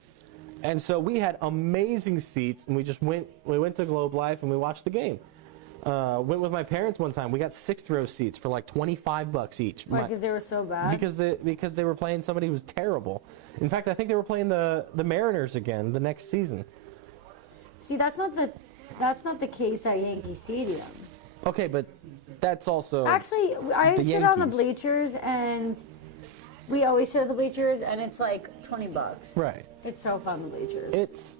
And so we had amazing seats, and we went to Globe Life and we watched the game. Went with my parents one time. We got 6th row seats for like $25 each. Why? Because they were so bad. Because they were playing somebody who was terrible. In fact, I think they were playing the Mariners again the next season. See, that's not the case at Yankee Stadium. Okay, but that's also Actually, I The sit on the Yankees. bleachers, and we always sit at the bleachers, and it's like $20. right. It's so fun, the bleachers. It's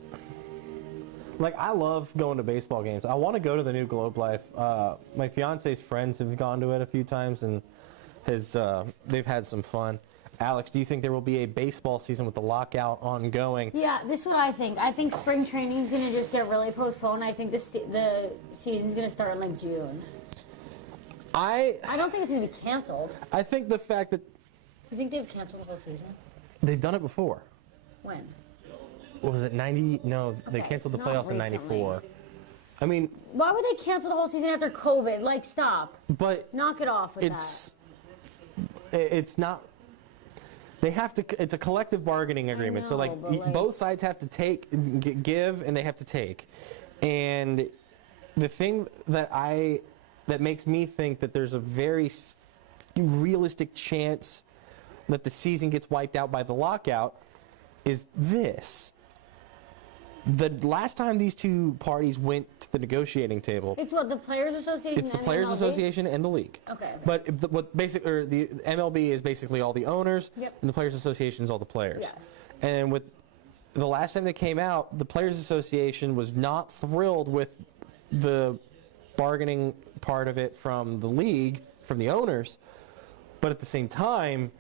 like I love going to baseball games. I want to go to the new Globe Life. My fiance's friends have gone to it a few times, and they've had some fun. Alex, do you think there will be a baseball season with the lockout ongoing? Yeah, this is what I think. I think spring training is going to just get really postponed. I think the season's going to start in like June. I don't think it's going to be canceled. I think the fact that You think they've canceled the whole season? they've done it before. When? What was it, 90? No, they Okay, canceled the not playoffs in recently. 94. I mean, Why would they cancel the whole season after COVID? Like, stop. but Knock it off with it's not. They have to. It's a collective bargaining agreement. So know, like, but, like- both sides have to give, and they have to take. And the thing that makes me think that there's a very realistic chance that the season gets wiped out by the lockout is this. The last time these two parties went to the negotiating table, that. It's what, the Players Association it's the and Players MLB? Association and the league. Okay. But the MLB is basically all the owners, Yep. and the Players Association is all the players. Yes. And with the last time they came out, the Players Association was not thrilled with the bargaining part of it from the league, from the owners. But at the same time,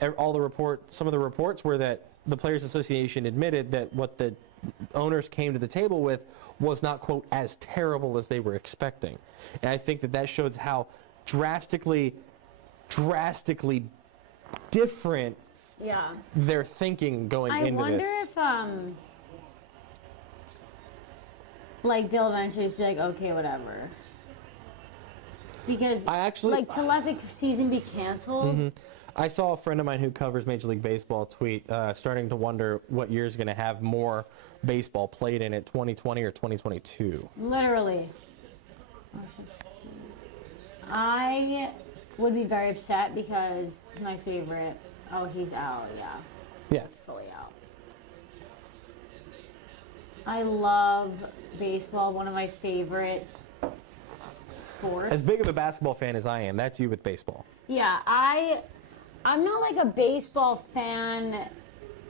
some of the reports were that the Players Association admitted that what the owners came to the table with was not, quote, as terrible as they were expecting. And I think that shows how drastically different Yeah. their thinking going I into wonder this. if, like, they'll eventually just be like, okay, whatever. Because, I actually- like, to let the season be canceled, I saw a friend of mine who covers Major League Baseball tweet, starting to wonder what year is going to have more baseball played in it, 2020 or 2022. literally. I would be very upset because my favorite, he's out, yeah. Yeah. Fully out. I love baseball, one of my favorite sports. As big of a basketball fan as I am, that's you with baseball. Yeah, I'm not like a baseball fan.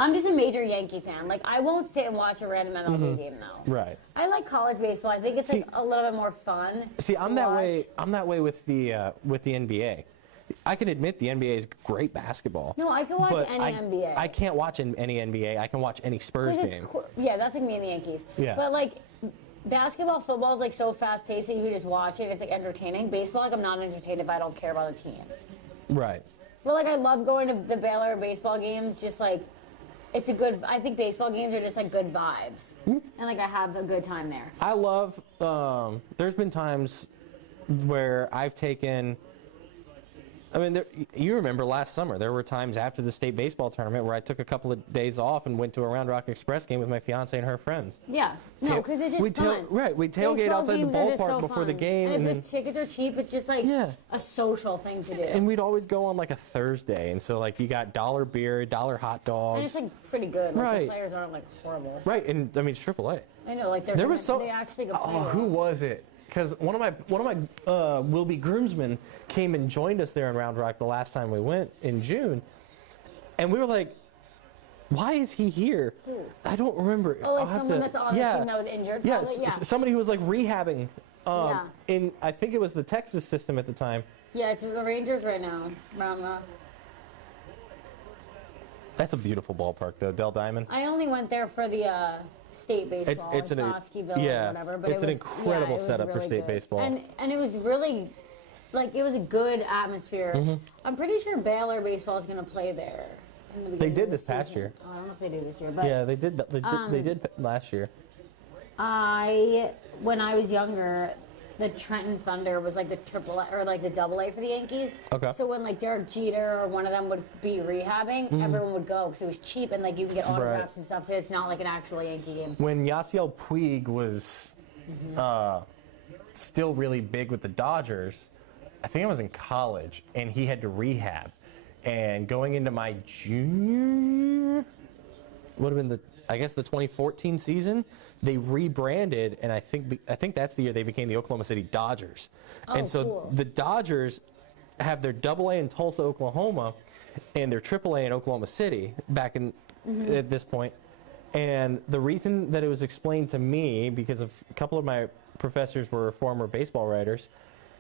I'm just a major Yankee fan. Like, I won't sit and watch a random MLB game though. Right. I like college baseball. I think it's like See- a little bit more fun. See, I'm to that watch. way. I'm that way with the NBA. I can admit the NBA is great basketball. No, I can watch but any NBA. I can't watch any NBA. I can watch any Spurs 'Cause it's game. yeah, that's like me and the Yankees. Yeah. But like basketball, football is like so fast paced that you can just watch it. It's like entertaining. Baseball, like I'm not entertained if I don't care about the team. Right. But like I love going to the Baylor baseball games. Just like it's a good. I think baseball games are just like good vibes, and like I have a good time there. I love. There's been times where I've taken. I mean, you remember last summer, there were times after the state baseball tournament where I took a couple of days off and went to a Round Rock Express game with my fiance and her friends. Yeah. No, because it's just fun. Right, we tailgate Baseball outside the games are just ballpark so before the fun. game. And And if the tickets are cheap, it's just like Yeah. a social thing to do. and we'd always go on like a Thursday. And so like you got $1 beer, $1 hot And dogs. it's like pretty good. Like, Right. The players aren't like horrible. Right, and I mean, it's AAA. I know, like There was so. they actually go play Oh, well. who was it? Because one of my will-be groomsmen came and joined us there in Round Rock the last time we went in June, and we were like, "Why is he here?" Who? I don't remember. Oh, like I'll have someone to- that's on the team that was injured? Yeah, Probably? Yeah. somebody who was like rehabbing. Yeah. In I think it was the Texas system at the time. Yeah, it's the Rangers right now. Round Rock. That's a beautiful ballpark though, Del Diamond. I only went there for the state baseball, it's like an- Bosqueville yeah, or whatever. But it's it an was, incredible it was setup for really state good. baseball. And it was really, like, it was a good atmosphere. Mm-hmm. I'm pretty sure Baylor baseball is going to play there. In the They beginning did of this the past season. year. Oh, I don't know if they do this year, but Yeah, they did. They did last year. when I was younger, the Trenton Thunder was like the AAA or like the AA for the Yankees. Okay. So when like Derek Jeter or one of them would be rehabbing, everyone would go because it was cheap and like you can get autographs and stuff. It's not like an actual Yankee game. When Yasiel Puig was still really big with the Dodgers, I think I was in college, and he had to rehab. And going into my junior, would have been the 2014 season, they rebranded, and I think that's the year they became the Oklahoma City Dodgers. And so cool. the Dodgers have their AA in Tulsa, Oklahoma, and their AAA in Oklahoma City back in at this point. And the reason that it was explained to me, because of a couple of my professors were former baseball writers,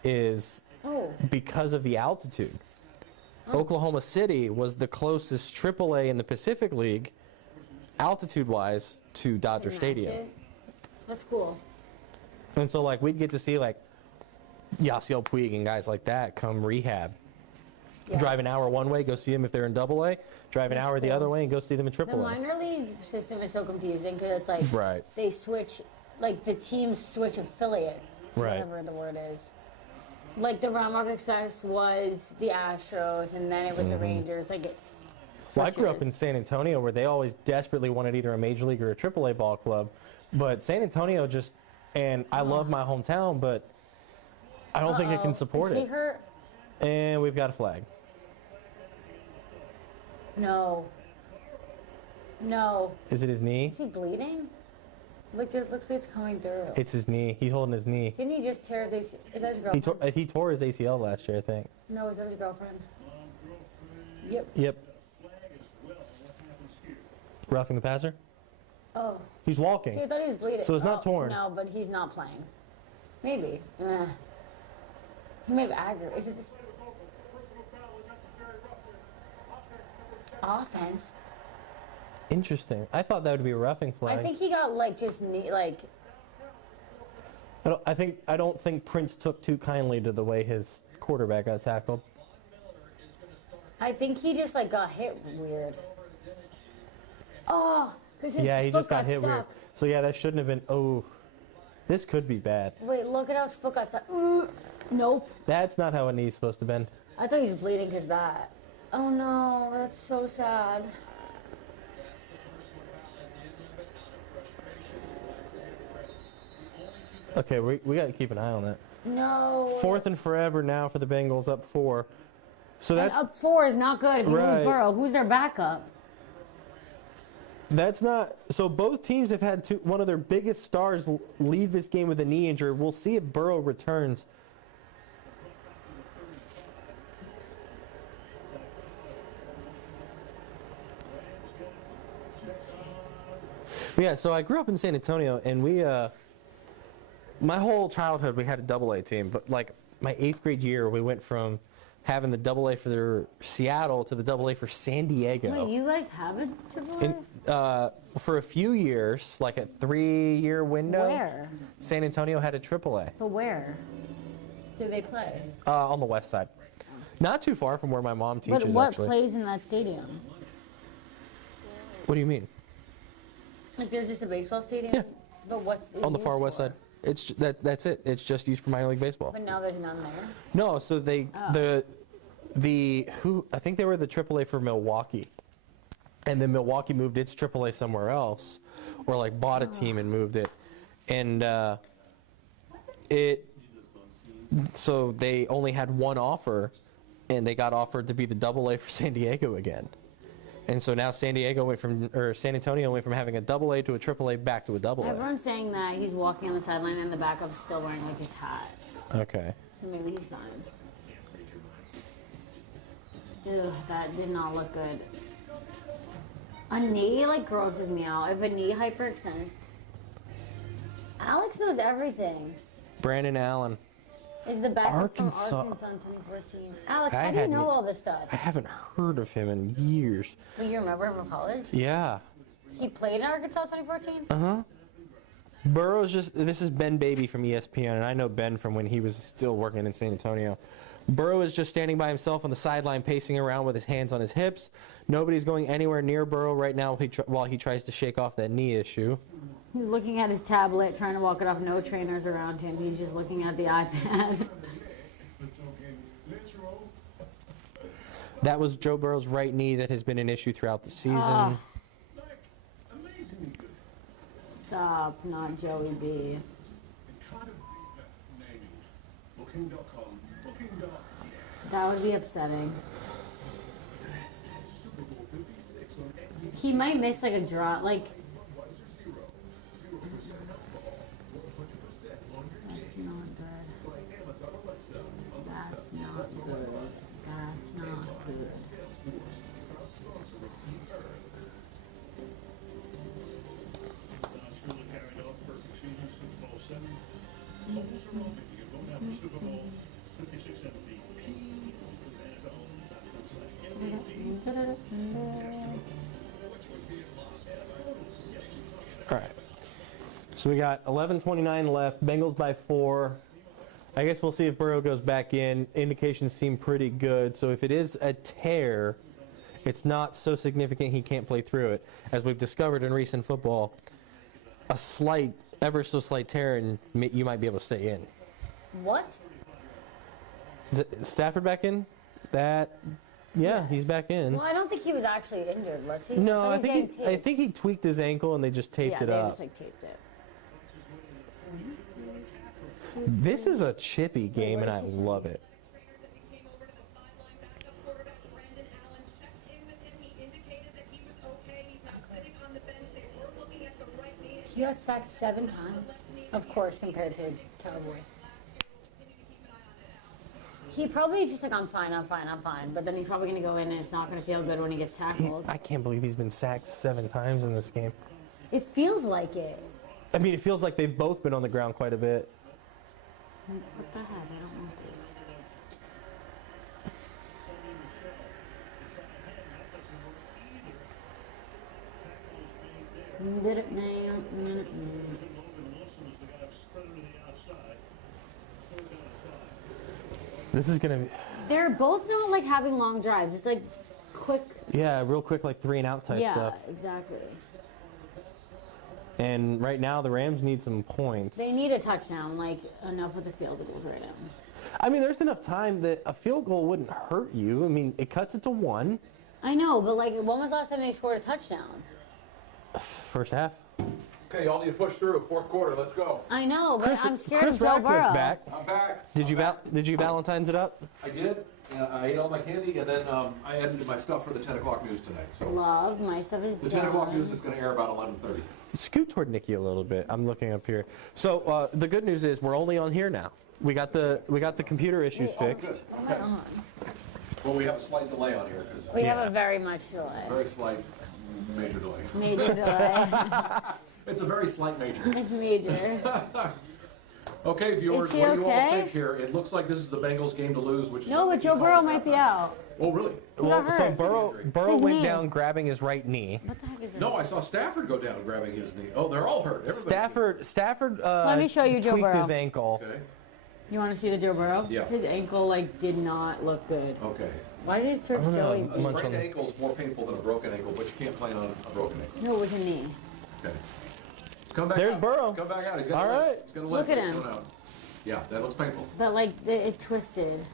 is because of the altitude. Oklahoma City was the closest AAA in the Pacific League, altitude-wise, to Dodger Stadium. That's cool. And so, like, we'd get to see, like, Yasiel Puig and guys like that come rehab. Yeah. Drive an hour one way, go see them if they're in AA. Drive an hour the other way and go see them in The AAA. minor league system is so confusing because it's like Right. they switch, like the teams switch affiliate, Right. whatever the word is. Like the Round Rock Express was the Astros, and then it was the Rangers. Like it. Well, I grew up switches. in San Antonio where they always desperately wanted either a major league or a AAA ball club. But San Antonio just, and I love my hometown, but I don't think it can support Is he it. hurt? And we've got a flag. No. No. Is it his knee? Is he bleeding? Look, this looks like it's coming through. It's his knee. He's holding his knee. Didn't he just tear his ACL? Is that his He girlfriend? tore his ACL last year, I think. No, is that his girlfriend? Yep. Yep. Roughing the passer? Oh. He's walking. See, I thought he was bleeding. So it's not torn. No, but he's not playing. Maybe. He may have aggravated. Is it this? Offense? Interesting. I thought that would be a roughing flag. I think he got like just knee, like. I don't think Prince took too kindly to the way his quarterback got tackled. I think he just like got hit weird. Oh, because his Yeah, he foot just got hit stuck. weird. So yeah, that shouldn't have been. Oh, this could be bad. Wait, look at how his foot got stuck. Nope. That's not how a knee's supposed to bend. I thought he was bleeding because that. Oh no, that's so sad. Okay, we got to keep an eye on that. No. 4th and forever now for the Bengals, up 4. So And that's up 4 is not good if you Right. lose Burrow. Who's their backup? That's not. So both teams have had one of their biggest stars leave this game with a knee injury. We'll see if Burrow returns. Yeah, so I grew up in San Antonio, and my whole childhood we had a AA team. But like my 8th grade year, we went from having the AA for Seattle to the AA for San Diego. Wait, you guys have a AAA? For a few years, like a 3-year window, Where? San Antonio had a AAA But where? Do they play? on the west side. Not too far from where my mom teaches, But what actually. plays in that stadium? What do you mean? Like there's just a baseball stadium? Yeah. But what's On the far west side. That's it. It's just used for minor league baseball. But now there's none there. No, so they I think they were the AAA for Milwaukee, and then Milwaukee moved its AAA somewhere else, or like bought a team and moved it, and so they only had one offer, and they got offered to be the AA for San Diego again, and so now San Antonio went from having a AA to a AAA back to a AA. Everyone's saying that he's walking on the sideline and the backup's still wearing like his hat. Okay. So maybe he's fine. Ugh, that did not look good. A knee like grosses me out. If a knee hyperextends. Alex knows everything. Brandon Allen. Is the backup from Arkansas. Arkansas in 2014. Alex, how do you know all this stuff? I haven't heard of him in years. But you remember him from college? Yeah. He played in Arkansas 2014? Uh-huh. Burrow's this is Ben Baby from ESPN, and I know Ben from when he was still working in San Antonio. Burrow is just standing by himself on the sideline, pacing around with his hands on his hips. Nobody's going anywhere near Burrow right now while he tries to shake off that knee issue. He's looking at his tablet, trying to walk it off. No trainers around him. He's just looking at the iPad. That was Joe Burrow's right knee that has been an issue throughout the season. Ah. Stop, not Joey B. That would be upsetting. He might miss like a draw, like. That's not good. That's not good. That's not good. All right. So we got 11:29 left. Bengals by 4. I guess we'll see if Burrow goes back in. Indications seem pretty good. So if it is a tear, it's not so significant he can't play through it. As we've discovered in recent football, a slight, ever so slight tear, and you might be able to stay in. What? Is it Stafford back in? Yeah, he's back in. Well, I don't think he was actually injured, was he? No, I he was getting think he taped. tweaked his ankle and they just taped it they up. just like taped it. This is a chippy game and I love it. He got sacked 7 times. Of course, compared to Cowboy. He probably just like, I'm fine. But then he's probably going to go in and it's not going to feel good when he gets tackled. I can't believe he's been sacked 7 times in this game. It feels like it. I mean, it feels like they've both been on the ground quite a bit. What the heck? I don't want this. Did it now? This is going to be... They're both not like having long drives. It's like quick. Yeah, real quick, like 3-and-out type stuff. Yeah, exactly. And right now, the Rams need some points. They need a touchdown, like enough with the field goals right now. I mean, there's enough time that a field goal wouldn't hurt you. I mean, it cuts it to 1. I know, but like, when was the last time they scored a touchdown? First half. Okay, y'all need to push through. 4th quarter, let's go. I know, but I'm scared Chris of Joe Radcliffe's Burrow. back. I'm back. Did you Valentine's it up? I did. I ate all my candy, and then I edited my stuff for the 10 o'clock news tonight. So Love, my stuff is the 10 o'clock news is going to air about 11:30. Scoot toward Nikki a little bit. I'm looking up here. So the good news is we're only on here now. We got the computer issues fixed. Good. Okay. Well, we have a slight delay on here because We have a very much delay. very slight major delay. Major delay. It's a very slight major. It's major. Okay, viewers, Is he what do you all okay? think here? It looks like this is the Bengals game to lose, which is No, what but Joe we Burrow call might be out. Oh, really? Well, got so hurt. Burrow His went knee. down grabbing his right knee. What the heck is it? No, I saw Stafford go down grabbing his knee. Oh, they're all hurt. Everybody's Stafford Let me show you Joe tweaked Burrow. his ankle. Okay. You want to see the Joe Burrow? Yeah. His ankle like did not look good. Okay. Why did it search Oh, no. Joey? A Munch on sprained the- ankle is more painful than a broken ankle, but you can't play on a broken ankle. No, it was a knee. Okay. Come back There's out. Burrow. Come back out. He's got All a leg. right. He's got a Look leg. at He's him. going out. Yeah, that looks painful. But like it twisted.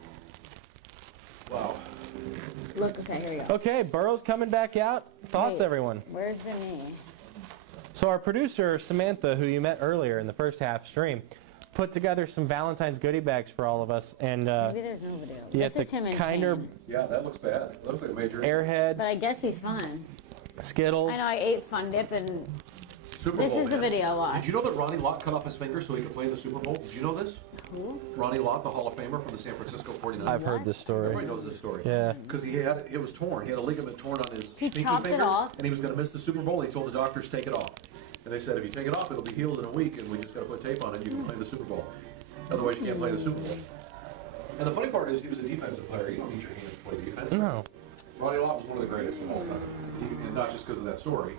Wow. Look, okay, here you go. Okay, Burrow's coming back out. Thoughts, Wait. everyone? Where's the knee? So our producer, Samantha, who you met earlier in the first half stream, put together some Valentine's goodie bags for all of us. And Maybe there's no video. you This have is him the in Kinder pain. Yeah, that looks bad. That looks like a major Airheads, But I guess he's fine. Skittles. I know I ate Fun Dip and Super this Bowl, is the man. video watch. Did you know that Ronnie Lott cut off his finger so he could play in the Super Bowl? Did you know this? Who? Ronnie Lott, the Hall of Famer from the San Francisco 49ers. I've heard this story. Everybody knows this story. Yeah. Because it was torn. He had a ligament torn on his He pinky chopped it finger, off. and he was going to miss the Super Bowl. He told the doctors, take it off. And they said, if you take it off, it'll be healed in a week, and we just got to put tape on it, and you can play the Super Bowl. Otherwise, you can't play the Super Bowl. And the funny part is, he was a defensive player. You don't need your hands to play defense. No. Ronnie Lott was one of the greatest of all time. And not just because of that story.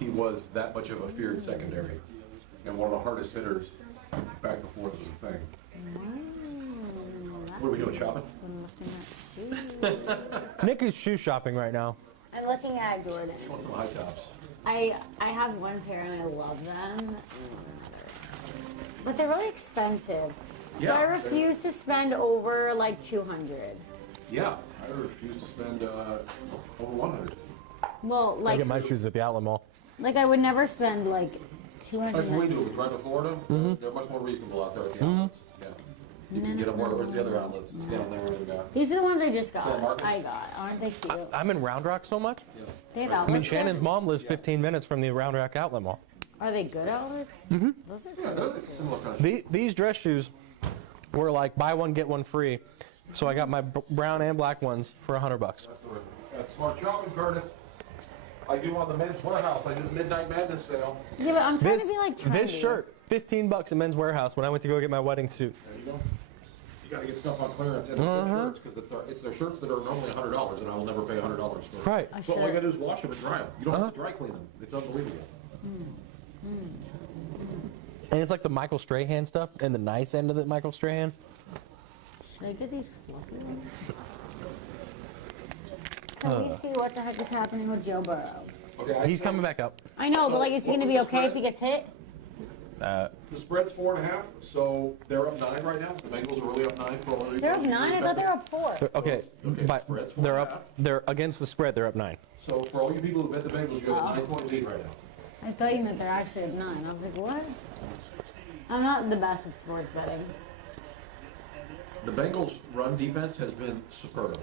He was that much of a feared secondary. And one of the hardest hitters back before this was a thing. What are we doing, shopping? I'm looking at shoes. Nick is shoe shopping right now. I'm looking at Jordan. Just want some high tops. I have one pair and I love them. But they're really expensive. So Yeah, I refuse to spend over like 200. Yeah, I refuse to spend over 100. Well, I like get my shoes at the outlet mall. I would never spend like That's what we 200. do. We drive to Florida. They're much more reasonable out there at the outlets. Yeah. You can get them where's the other outlets? It's down there in These are the ones I just San got. Marcos? I got. Aren't they cute? I'm in Round Rock so much. They have I mean, outlets there? Shannon's mom lives 15 minutes from the Round Rock outlet mall. Are they good outlets? Mm-hmm. Those are Yeah, good. they're similar kind of. These dress shoes were like buy one get one free, so I got my brown and black ones for $100. That's smart shopping, Curtis. I do on the Men's Warehouse. I do the Midnight Madness sale. Yeah, but I'm trying This to be like trendy. this shirt, $15 at Men's Warehouse when I went to go get my wedding suit. There you go. You got to get stuff on clearance and they're good shirts because it's their shirts that are normally $100 and I will never pay $100 for. Right. I But all you should. got to do is wash them and dry them. You don't have to dry clean them. It's unbelievable. And it's like the Michael Strahan stuff and the nice end of the Michael Strahan. Should I get these fluffy ones? Can we see what the heck is happening with Joe Burrow? Okay, He's coming back up. I know, So, but like, is he what gonna was be the okay if spread? he gets hit? The spread's 4.5, so they're up 9 right now. The Bengals are really up 9 for all of They're up 9. I thought they were up 4. Okay, Okay, but spread's they're 4.5. up. They're against the spread. They're up 9. So for all you people who bet the Bengals, you have a 9-point lead right now. I thought you meant they're actually at 9. I was like, what? I'm not the best at sports betting. The Bengals' run defense has been superb.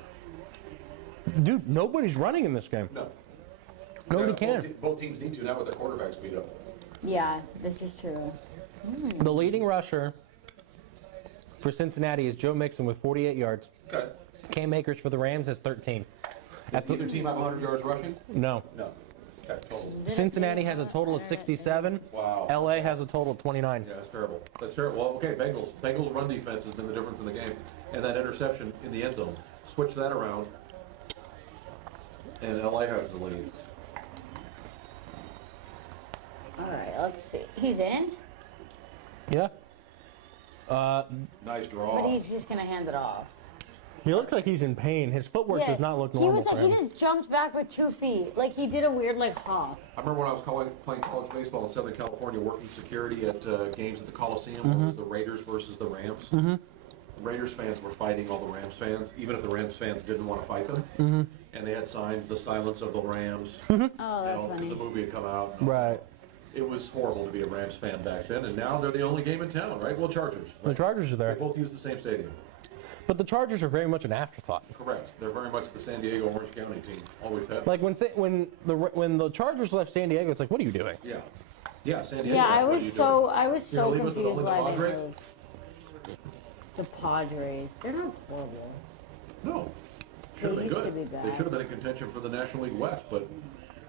Dude, nobody's running in this game. No. Nobody Both can. Both teams need to now with their quarterbacks beat up. Yeah, this is true. The leading rusher for Cincinnati is Joe Mixon with 48 yards. Okay. Cam Akers for the Rams has 13. Does either team have 100 yards rushing? No. No. Okay, total. Cincinnati has a total of 67. Wow. LA has a total of 29. Yeah, that's terrible. That's terrible. Well, okay, Bengals. Bengals' run defense has been the difference in the game. And that interception in the end zone. Switch that around. And LA has the lead. All right, let's see. He's in, Yeah. Nice draw. but he's just gonna hand it off. He looks like he's in pain. His footwork does not look normal He was like, for he him. just jumped back with 2 feet. Like he did a weird like hop. I remember when I was playing college baseball in Southern California, working security at games at the Coliseum. Where it was the Raiders versus the Rams. The Raiders fans were fighting all the Rams fans, even if the Rams fans didn't want to fight them. And they had signs, "The silence of the Rams," Oh, you that's know, because funny. the movie had come out. Right. It was horrible to be a Rams fan back then, and now they're the only game in town, right? Well, Chargers. The Right? Chargers are They there. both use the same stadium. But the Chargers are very much an afterthought. Correct. They're very much the San Diego Orange County team. Always have. Like when the Chargers left San Diego, it's like, what are you doing? Yeah. Yeah, San Diego. Yeah, that's I what was you so do. I was You're so gonna leave us with confused only the why they Padres? chose the Padres. They're not horrible. No. Should have They been used to good. be They bad. should have been in contention for the National League West, but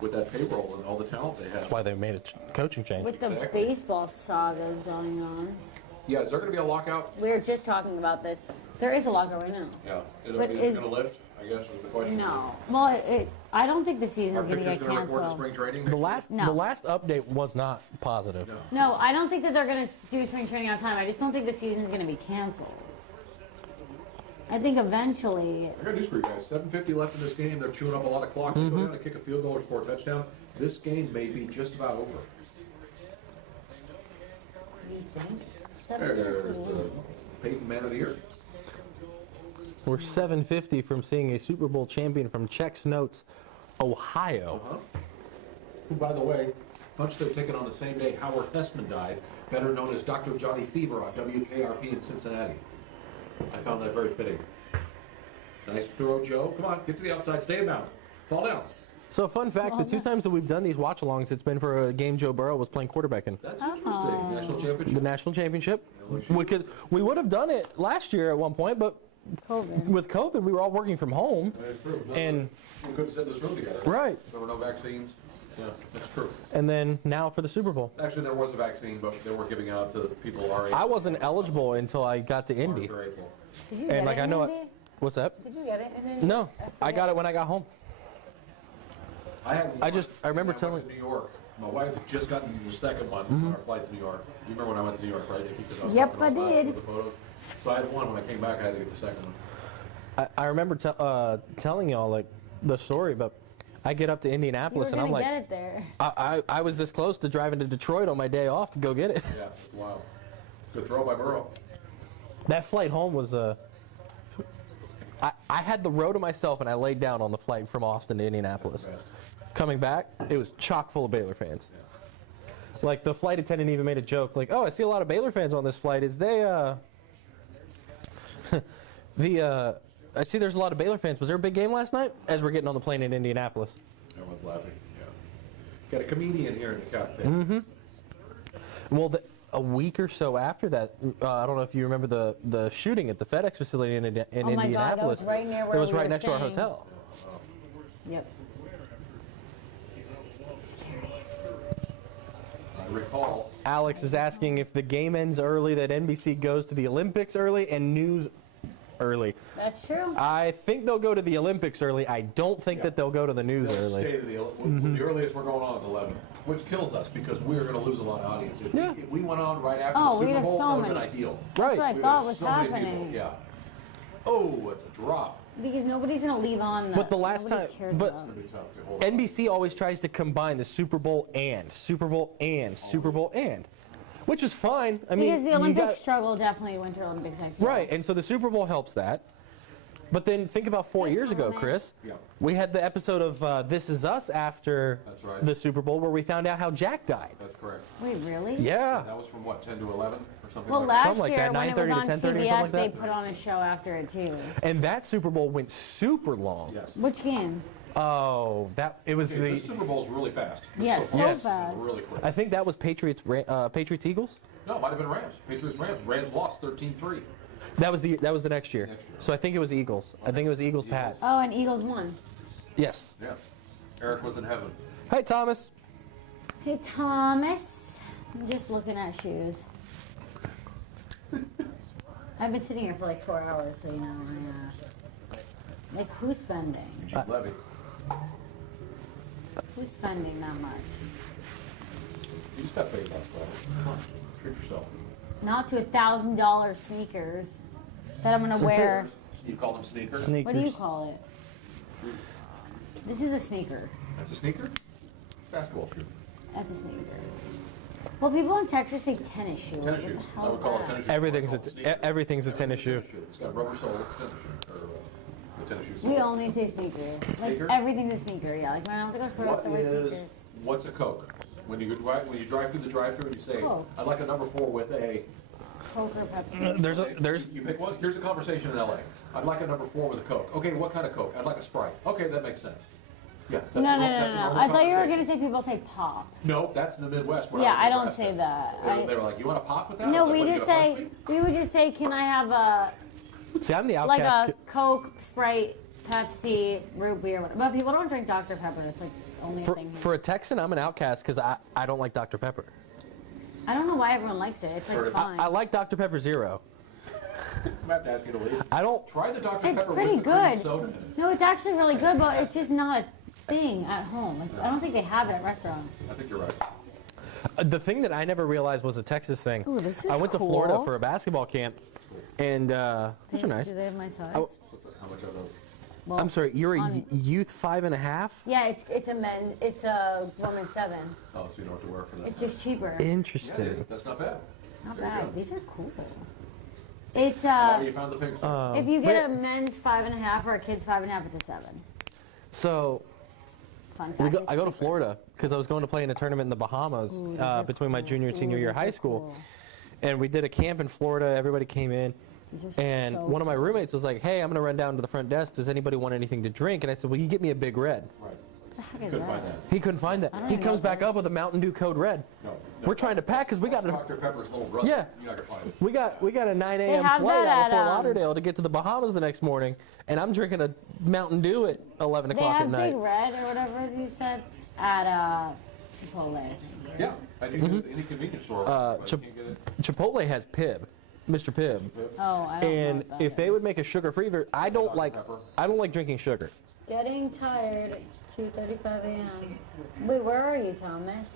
with that payroll and all the talent they have. That's why they made a coaching change. With the Exactly. baseball sagas going on. Yeah, is there going to be a lockout? We were just talking about this. There is a lockout right now. Yeah. But Is is- it going to lift? I guess is the question. No. Well, I don't think the Are season's going to pitchers get going to report to canceled. spring training? The last No. the last update was not positive. No. No, I don't think that they're going to do spring training on time. I just don't think the season's going to be canceled. I think eventually. I got news for you guys. 7:50 left in this game. They're chewing up a lot of clock. They go down and kick a field goal or score a touchdown. This game may be just about over. think. There's the Peyton Man of the Year. We're 750 from seeing a Super Bowl champion from Czechs Notes, Ohio. Who, by the way, punched their ticket on the same day Howard Hessman died, better known as Dr. Johnny Fever on WKRP in Cincinnati. I found that very fitting. Nice throw, Joe. Come on, get to the outside, stay in bounds. Fall down. So fun fact, the 2 times that we've done these watch-alongs, it's been for a game Joe Burrow was playing quarterback in. That's interesting. National championship. The national championship. We would have done it last year at one point, but with COVID, we were all working from home. That's true. And we couldn't sit in this room together. right. There were no vaccines. Yeah, that's true. And then now for the Super Bowl. Actually, there was a vaccine, but they weren't giving it out to people our age. I wasn't eligible until I got to Indy. Did you And get like it I in know Indy? what's that? Did you get it? And then No, I got it when I got home. I remember when telling- I went to New York. My wife had just gotten the second one on our flight to New York. You remember when I went to New York, right, Nikki? 'Cause I was Yep, talking about I did. with the photos. So I had one. When I came back, I had to get the second one. I remember telling y'all like the story, but I get up to you were Indianapolis and I'm gonna like, get it there. I was this close to driving to Detroit on my day off to go get it. Yeah, wow. Good throw by Burrow. That flight home was I had the row to myself and I laid down on the flight from Austin to Indianapolis. Best. Coming back, it was chock full of Baylor fans. Like the flight attendant even made a joke, like, "Oh, I see a lot of Baylor fans on this flight. Is they I see there's a lot of Baylor fans. Was there a big game last night?" As we're getting on the plane in Indianapolis. Everyone's laughing. Yeah. Got a comedian here in the cockpit. Mm-hmm. Well, a week or so after that, I don't know if you remember the shooting at the FedEx facility in Oh my God, that Indianapolis. was right near where it was we right were next to our staying. hotel. Yep. I recall. Alex is asking if the game ends early, that NBC goes to the Olympics early and news early. That's true. I think they'll go to the Olympics early. I don't think that they'll go to the news Let's early. stay to the earliest we're going on is 11, which kills us because we're going to lose a lot of audience. If, Yeah. if we went on right after Oh, the we'd Super have Bowl, so that would have been many. ideal. That's what I We'd thought have was so many happening. people. Yeah. Oh, it's a drop. Because nobody's gonna leave on. But the last nobody time- cares but- about It's it. going to be tough to hold on. NBC always tries to combine the Super Bowl and Super Bowl and Super Bowl and, which is fine. I mean, Because the you Olympics got- struggle definitely Winter Olympics next year. right, and so the Super Bowl helps that. But then think about 4 Hey, years ago, Thomas. Chris. Yeah. We had the episode of This Is Us after That's right. the Super Bowl where we found out how Jack died. That's correct. Wait, really? Yeah. That was from what, 10 to 11 or something Well, like last Something like year that, when it was 9:30 to on 10:30 or CBS, something like they that. put on a show after it too. And that Super Bowl went super long. that? Yes. Which game? Oh, it was Okay, the. this Super Bowl's really fast. Yeah, This so Yes. fast. Really quick. I think that was Patriots Eagles. No, it might have been Rams. Patriots Rams. Rams lost 13-3. That was the next year. Next year. So I think it was Eagles. I think it was Eagles Pats. Oh, and Eagles won. Yes. Yeah. Eric was in heaven. Hey Thomas. Hey, Thomas. I'm just looking at shoes. I've been sitting here for like 4 hours, so you know. Like, who's spending? Levy. Who's spending that much? You just got paid last Friday. Come on. Treat yourself. Not to $1,000 sneakers that I'm gonna wear. You call them sneakers? Sneakers. What do you call it? This is a sneaker. That's a sneaker? Basketball shoe. That's a sneaker. Well, people in Texas say tennis shoe. Tennis What shoes. the hell I would is call it that? tennis shoe. Everything's I would call it sneaker. everything's a tennis shoe. It's got rubber soles, tennis shoe, or the tennis shoe sole. We only say sneaker. Like, Sneaker? everything's a sneaker, yeah. Like, when I was like, I swear What the word is, sneakers. what's a Coke? When you drive through the drive-thru and you say, Coke. I'd like a number 4 with a, Coke or Pepsi. There's you pick one, here's a conversation in LA. I'd like a number 4 with a Coke. Okay, what kind of Coke? I'd like a Sprite. Okay, that makes sense. Yeah, that's No, a, no, no, that's a no, no. normal I thought you were conversation. gonna say people say pop. No, that's in the Midwest. When Yeah, was in I don't Nebraska. say that. They were like, you want a pop with that? I No, was like, we "What, just you gonna say, punch me?" we would just say, can I have a, see, I'm the like outcast. a Coke, Sprite, Pepsi, root beer, whatever. But people don't drink Dr. Pepper. It's like the only thing. here. For a Texan, I'm an outcast because I don't like Dr. Pepper. I don't know why everyone likes it. It's like fine. I like Dr. Pepper Zero. I'm about to ask you to leave. I don't. Try the Dr. It's Pepper pretty with the cream good. soda in it. No, it's actually really good, but it's just not a thing at home. Like, I don't think they have it at restaurants. I think you're right. The thing that I never realized was a Texas thing. Ooh, this I is went to cool. Florida for a basketball camp, and those are nice. Do they have my size? Oh. What's that? How much are those? Well, I'm sorry, you're a on- youth 5.5. Yeah, it's a men. It's a woman 7. Oh, so you don't have to wear for that. It's just cheaper. Yeah, it Interesting. is. That's not bad. Not There you bad. go. These are cool. It's You found the picture. if you get a men's 5.5 or a kid's 5.5, it's a 7. So Fun fact. I go to Florida because I was going to play in a tournament in the Bahamas between my junior and senior year of high school. And we did a camp in Florida. Everybody came in. And one of my roommates was like, hey, I'm going to run down to the front desk. Does anybody want anything to drink? And I said, well, you get me a Big Red. Right. What the heck is Couldn't find that? that. He couldn't find that. He comes back up with a Mountain Dew Code Red. No. We're trying to pack because we got Dr. Pepper's little brother. Yeah. You're not gonna find it. we got a 9 a.m. have flight that out of at, Fort Lauderdale to get to the Bahamas the next morning, and I'm drinking a Mountain Dew at 11 They o'clock have at night. Big Red or whatever you said at Chipotle. Yeah. I do get it at any convenience store. but you can't get it. Chipotle has Pibb, Mr. Pibb, Oh, I don't and know what that if they is. would make a sugar-free, I don't Dr. like Pepper. drinking sugar. Getting tired. 2:35 a.m. Wait, where are you, Thomas?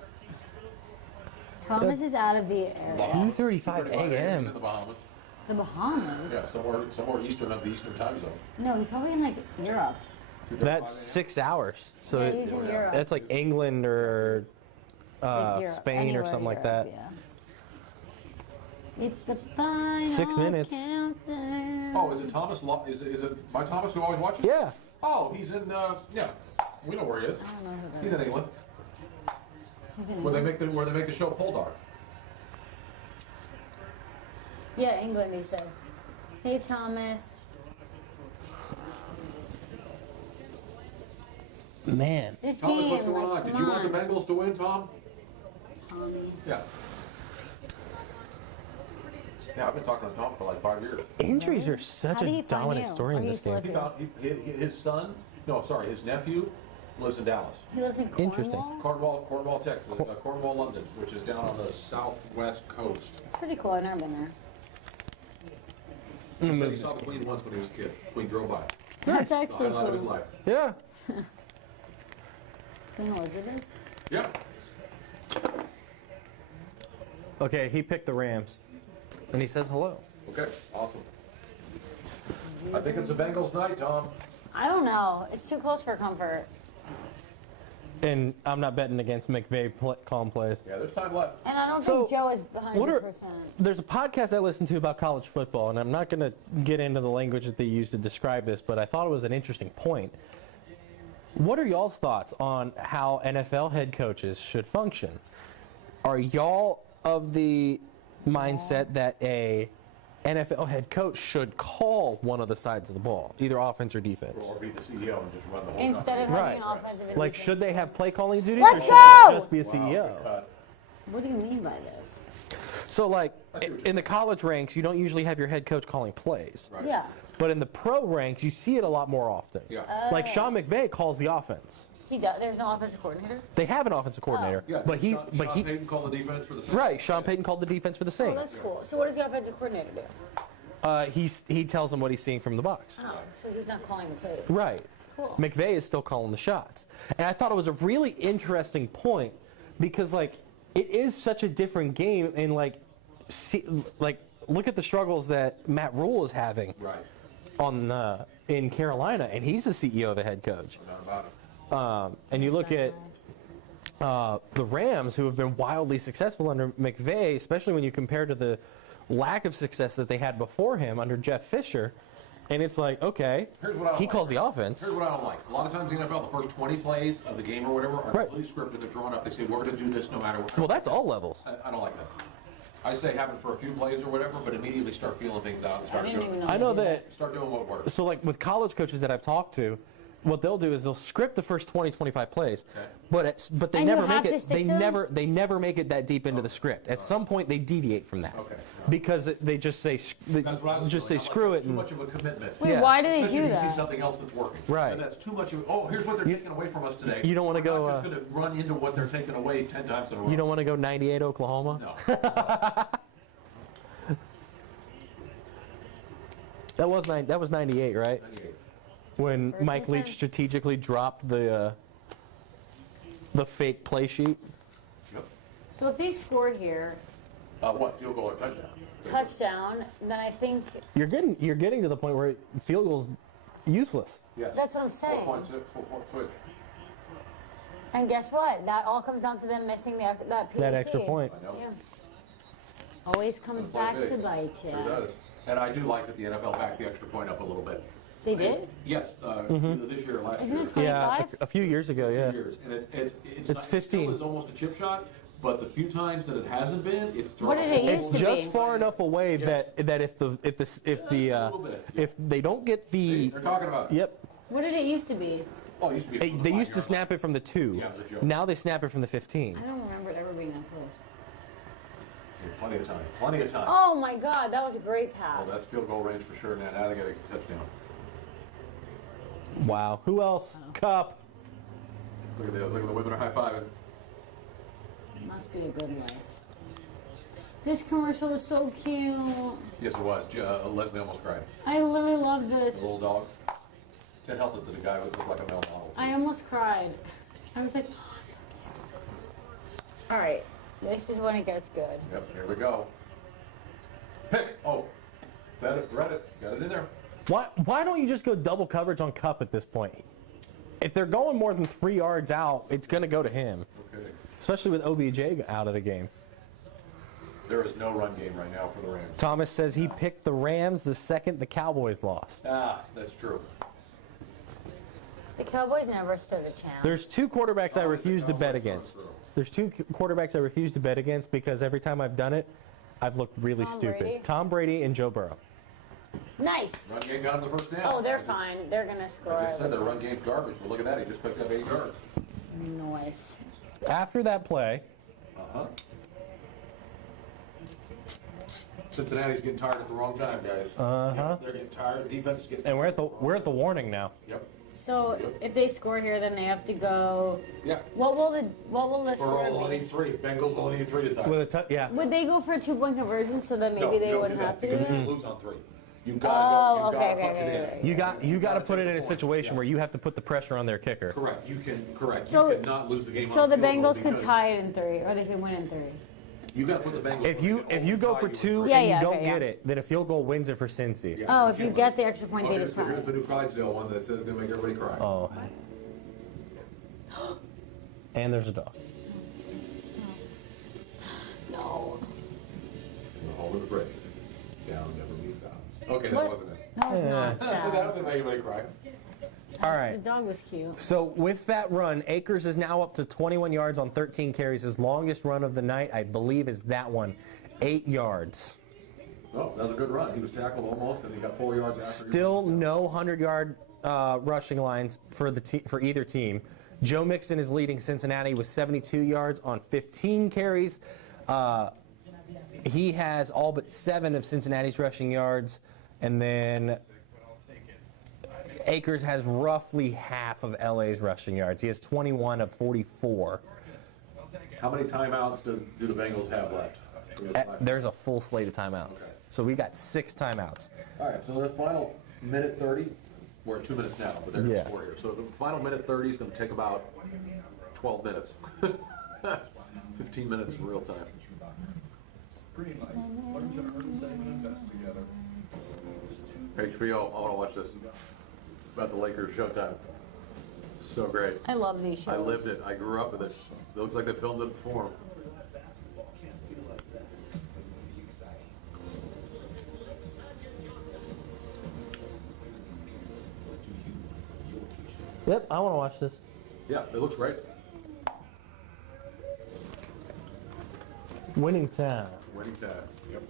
Thomas is out of the area. 2:35 In a.m. the Bahamas. The Bahamas? Yeah, somewhere eastern of the Eastern time zone. No, he's probably in like Europe. That's 6 hours. So Yeah, he's in Europe. that's like England or Like Europe, Spain or anywhere something like Europe, that. Yeah. It's the final 6 minutes. countdown. Oh, is it Thomas? Is it my Thomas who always watches? Yeah. Oh, he's in. Yeah, we know where he is. I don't know who that He's is. in England. He's in Where they England? make the show Poldark. Yeah, England, he said. Hey, Thomas. Man. This Thomas, game, what's going like, on? Did come you want the on. Bengals to win, Tom? Tommy. Yeah. Yeah, I've been talking to Tom for like 5 years. Injuries are such How did a he find dominant you? story Or in you this game. He found his son. No, sorry, his nephew lives in Dallas. He lives in Cornwall? Interesting. Cornwall, Texas. Cornwall, London, which is down on the southwest coast. It's pretty cool. I've never been there. He said he saw the Queen once when he was a kid. Queen drove by. That's The actually highlight of his cool. life. Yeah. Queen Elizabeth? Yeah. Okay, he picked the Rams. And he says hello. Okay, awesome. I think it's the Bengals night, Tom. I don't know. It's too close for comfort. And I'm not betting against McVay calling plays. Yeah, there's time left. And I don't So, think Joe is 100%. There's a podcast I listen to about college football, and I'm not going to get into the language that they use to describe this, but I thought it was an interesting point. What are y'all's thoughts on how NFL head coaches should function? Are y'all of the mindset that a NFL head coach should call one of the sides of the ball, either offense or defense? Or be the CEO and just run the whole Instead of company. having Right. an offensive and Like, defensive. should they have play calling duties, Let's or should go! they just be a CEO? Wow, good cut. What do you mean by this? So, like, I see what you're in the college ranks, you don't usually have your head coach calling plays. Right. Yeah. But in the pro ranks, you see it a lot more often. Yeah. Like Sean McVay calls the offense. He does. There's no offensive coordinator? They have an offensive coordinator, Yeah, but he, Sean but he, Payton called the defense for the Saints. right? Sean Payton called the defense for the Oh, Saints. that's cool. So what does the offensive coordinator do? He tells them what he's seeing from the box. Oh, so he's not calling the plays. Right. Cool. McVay is still calling the shots, and I thought it was a really interesting point because like it is such a different game, and like look at the struggles that Matt Rule is having Right. on in Carolina, and he's the CEO of a head coach. Not about it. And you look at the Rams, who have been wildly successful under McVay, especially when you compare to the lack of success that they had before him under Jeff Fisher. And it's like, okay, Here's what I don't he like. calls the offense. Here's what I don't like. A lot of times in the NFL, the first 20 plays of the game or whatever are Right. completely scripted. They're drawn up. They say, we're going to do this no matter what. Well, that's all levels. I don't like that. I say have it for a few plays or whatever, but immediately start feeling things out and I start didn't even know. I they know did that. start doing what works. So, like with college coaches that I've talked to, what they'll do is they'll script the first 20, 25 plays, Okay. but they And you never have make to it. stick They to them? never make it that deep into the script. At some point, they deviate from that Okay. because they just say they That's what I was just doing. say I like screw it. it Too and much of a commitment. Wait, Yeah. why do they Especially do if you see that? something else that's working. Right. And that's too much of, oh, here's what they're taking away from us today. you don't wanna We're go, not just going to run into what they're taking away 10 times in a row. you don't want to go 98 Oklahoma. No. That was 98, right? 98. When First Mike and Leach 10. strategically dropped the fake play sheet. Yep. So if they scored here, What, field goal or touchdown? touchdown, then I think You're getting to the point where field goal's useless. Yes. that's what I'm saying. 4-point switch. And guess what? That all comes down to them missing that PAT. That extra point. I know. Yeah. Always comes back big. to bite you. Sure does. And I do like that the NFL backed the extra point up a little bit. They did? Yes, either this year or last Isn't year. it 25? Yeah, a few years ago, yeah. Years. And it's It's 15. It's almost a chip shot, but the few times that it hasn't been, it's thrown. What did it It's used to just be? far enough away Yes. that if they don't get the They're talking about it. yep. What did it used to be? Oh, it used to be. from the They used to 5-yard snap it from the 2. Yeah, it was a joke. Now they snap it from the 15. I don't remember it ever being that close. line. Plenty of time. Plenty of time. Oh my God, that was a great pass. Oh, that's field goal range for sure. Now they got a touchdown. Wow. Who else? Cup. Look at the women are high fiving. Must be a good life. This commercial was so cute. Yes, it was. Leslie almost cried. I literally loved The this. little dog. Can't help it that the guy looked like a male model. I almost cried. I was like, all right, this is when it gets good. Yep, here we go. Pick. Oh, thread it. Got it in there. Why don't you just go double coverage on Cup at this point? If they're going more than 3 yards out, it's going to go to him, Okay. especially with OBJ out of the game. There is no run game right now for the Rams. Thomas says he picked the Rams the second the Cowboys lost. Ah, that's true. The Cowboys never stood a chance. There's 2 quarterbacks I Oh, refuse to the bet Cowboys against. are true. There's 2 quarterbacks I refuse to bet against because every time I've done it, I've looked really Tom stupid. Brady? Tom Brady and Joe Burrow. Nice. Run game got him the first down. Oh, they're I just- fine. They're gonna score. I just said their run game's garbage, but look at that. He just picked up 8 yards. Noise. After that play, Uh-huh. Cincinnati's getting tired at the wrong time, guys. Uh-huh. They're getting tired. Defense is getting and we're at the warning now. Yep. So if they score here, then they have to go. Yeah. What will the We're score all only be? 3. Bengals only need 3 to tie. With a yeah. Would they go for a 2-point conversion so that maybe No, they you don't wouldn't do have that to do because you that? lose on 3. You Oh, gotta go. okay, You gotta punch okay, it okay. in. You got to put it take in a the point. situation Yeah. where you have to put the pressure on their kicker. Correct. You can. Correct. So- You cannot lose the game. So on the field goal Bengals could because tie it in 3, or they could win in 3. You got to put the Bengals. If you go for 2 Yeah, and yeah, you don't okay, get yeah. it, then a field goal wins it for Cincy. Yeah, Oh, if you can't get win. the extra point, Oh, they here's, just the, tie here's it. the new Clydesdale one that says gonna make everybody cry. Oh. And there's a dog. No. The home of the brave. Down never means out. Okay, that What? wasn't it. That was not That sad. didn't make anybody cry. All The right. dog was cute. So with that run, Akers is now up to 21 yards on 13 carries. His longest run of the night, I believe, is that one, 8 yards. Oh, that was a good run. He was tackled almost, and he got 4 yards after. Still no 100-yard rushing lines for for either team. Joe Mixon is leading Cincinnati with 72 yards on 15 carries. He has all but 7 of Cincinnati's rushing yards, and then Akers has roughly half of LA's rushing yards. He has 21 of 44. How many timeouts do the Bengals have left? There's a full slate of timeouts. Okay. So we got 6 timeouts. All right, so the final minute 30. We're at 2 minutes now, but they're going to Yeah. score here. So the final minute 30 is going to take about 12 minutes. 15 minutes in real time. Green light. What if you earn, save, and invest together? HBO, I want to watch this. About the Lakers Showtime. So great. I love these shows. I lived it. I grew up with it. It looks like they filmed it before. Yep, I want to watch this. Yeah, it looks great. Winning time. Winning time. Yep.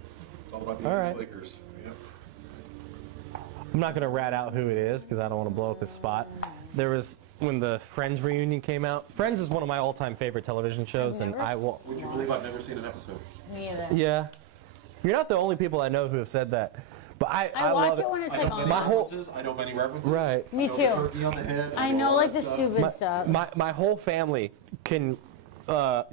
It's all about the All right. Lakers. Yep. I'm not going to rat out who it is because I don't want to blow up his spot. There was, when the Friends reunion came out, Friends is one of my all-time favorite television shows, and I will. Would you believe I've never seen an episode? Me either. Yeah. You're not the only people I know who have said that. But I I love watch it when it's I like know on. many My whole- references. I know many references. Right. Me I know too. the turkey on the head. I know all like that the stuff. stupid stuff. My whole family can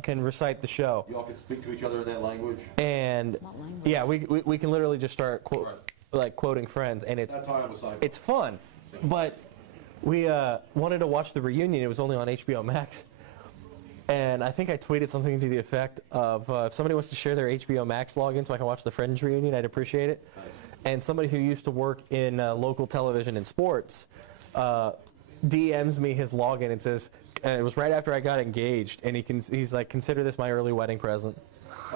recite the show. You all can speak to each other in that language. And What language? yeah, we can literally just start quoting Friends, and That's how I was signed. it's fun. But we wanted to watch the reunion. It was only on HBO Max. And I think I tweeted something to the effect of, if somebody wants to share their HBO Max login so I can watch the Friends reunion, I'd appreciate it. Nice. And somebody who used to work in local television and sports DMs me his login and says, it was right after I got engaged, and he's like, consider this my early wedding present.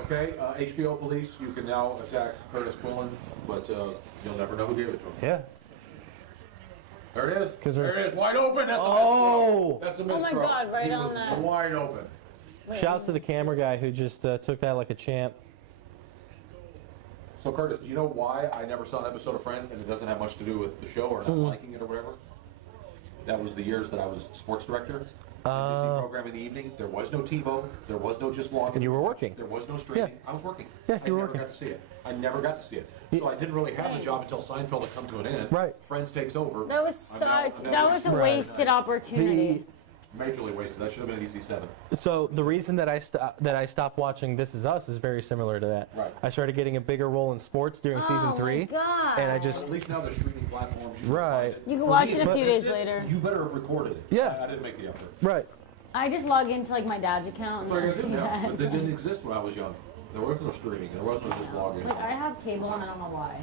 Okay, HBO police, you can now attack Curtis Quillen, but you'll never know who gave it to him. Yeah. There it is. 'Cause There there's- it is. Wide open. That's a Oh! misthrow. That's a Oh my misthrow. God, right he on was that. wide open. Shouts to the camera guy who just took that like a champ. So Curtis, do you know why I never saw an episode of Friends, and it doesn't have much to do with the show or not liking it or whatever? That was the years that I was sports director. NBC program in the evening. There was no TiVo. There was no just log. And you were working. There was no streaming. Yeah. I was working. Yeah, you were I working. never got to see it. I never got to see it. So I didn't really have the job until Seinfeld had come to an end. Right. Friends takes over. That was I'm now- such. I'm now That was a doing wasted Friday night. opportunity. Majorly wasted. That should have been an easy 7. So the reason that I stopped watching This Is Us is very similar to that. Right. I started getting a bigger role in sports during season 3, Oh my God. and I just At least now there's streaming platforms. You can Right. find it. You can For watch me, it a if few you days missed it, later. You better have recorded it. Yeah. I didn't make the effort. right. I just log into like my dad's account. That's what I And gotta do now. yeah, But that didn't exist when I was young. There was no streaming. There was no just logging. like I have cable and I don't know why.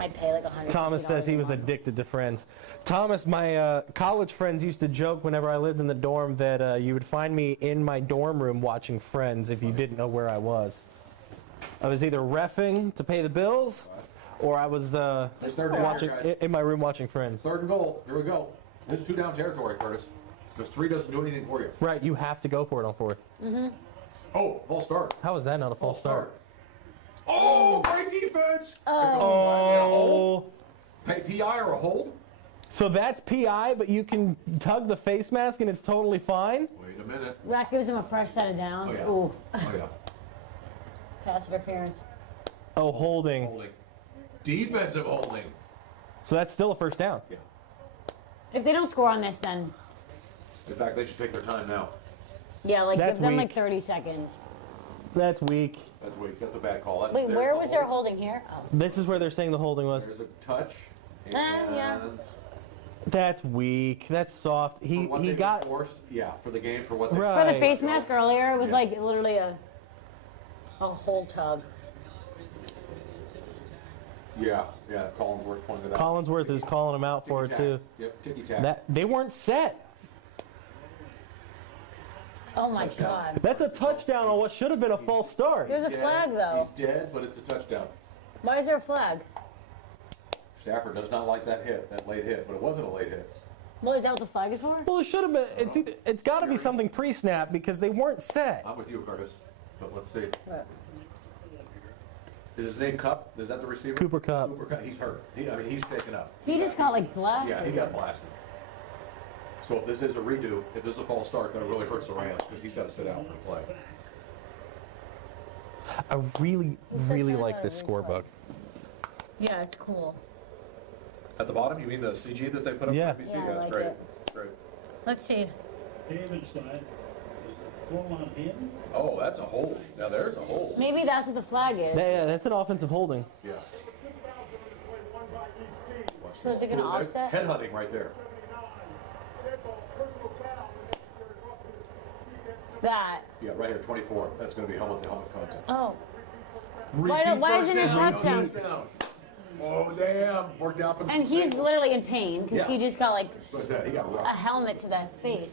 I pay like $100. Thomas says he was addicted to Friends. Thomas, my college friends used to joke whenever I lived in the dorm that you would find me in my dorm room watching Friends if you didn't know where I was. I was either reffing to pay the bills, or I was It's third down watching here, guys. in my room watching Friends. 3rd and goal. Here we go. This is 2 down territory, Curtis. Because 3 doesn't do anything for you. Right, you have to go for it on 4th. Oh, false start. How is that not a false False start? Oh, great defense. Oh. PI or a hold? So that's PI, but you can tug the face mask and it's totally fine? Wait a minute. That gives him a fresh set of downs. Oh, yeah. Ooh, Oh, yeah. pass interference. Oh, holding. Holding. Defensive holding. So that's still a first down. Yeah. If they don't score on this, then In fact, they should take their time now. yeah, like That's give them weak. like 30 seconds. That's weak. That's weak. That's a bad call. That's, Wait, there's where the was their hold. holding here? Oh. This is where they're saying the holding was. There's a touch. Yeah. and That's weak. That's soft. for He what he they've got enforced, yeah, for the game, for what they Right. For the face mask earlier, it was Yeah. like literally a whole tug. Yeah, Collinsworth pointed out. Collinsworth is calling him out for it too. Yep, ticky tack. That they weren't set. Oh my Touchdown. God. That's a touchdown on what should have been a false start. There's a Dead. flag though. He's dead, but it's a touchdown. Why is there a flag? Stafford does not like that hit, that late hit, but it wasn't a late hit. Well, is that what the flag is for? Well, it should have been. It's got to be something pre-snap because they weren't set. I'm with you, Curtis, but let's see. What? Is his name Cup? Is that the receiver? Cooper Kupp. Cooper Cupp. He's hurt. He's shaken up. He just got like blasted. Yeah, he got blasted. So if this is a redo, if this is a false start, that really hurts the Rams because he's got to sit out for the play. I really like this scorebook. Yeah, it's cool. At the bottom, you mean the CG that they put up Yeah. for NBC? Yeah, I That's like great. it. Great. Let's see. Davidstein, is the goal on him? Oh, that's a hold. Now there's a hold. Maybe that's what the flag is. Yeah, that's an offensive holding. Yeah. So is it gonna Ooh, there's offset? Headhunting right there. That. Yeah, right here, 24. That's going to be helmet-to-helmet contact. Oh. Repeat why first isn't it down, touchdown? touchdown. Oh, damn. Worked out. And he's literally in pain because he Yeah. just got like What is that? He got a rocked. helmet to the face.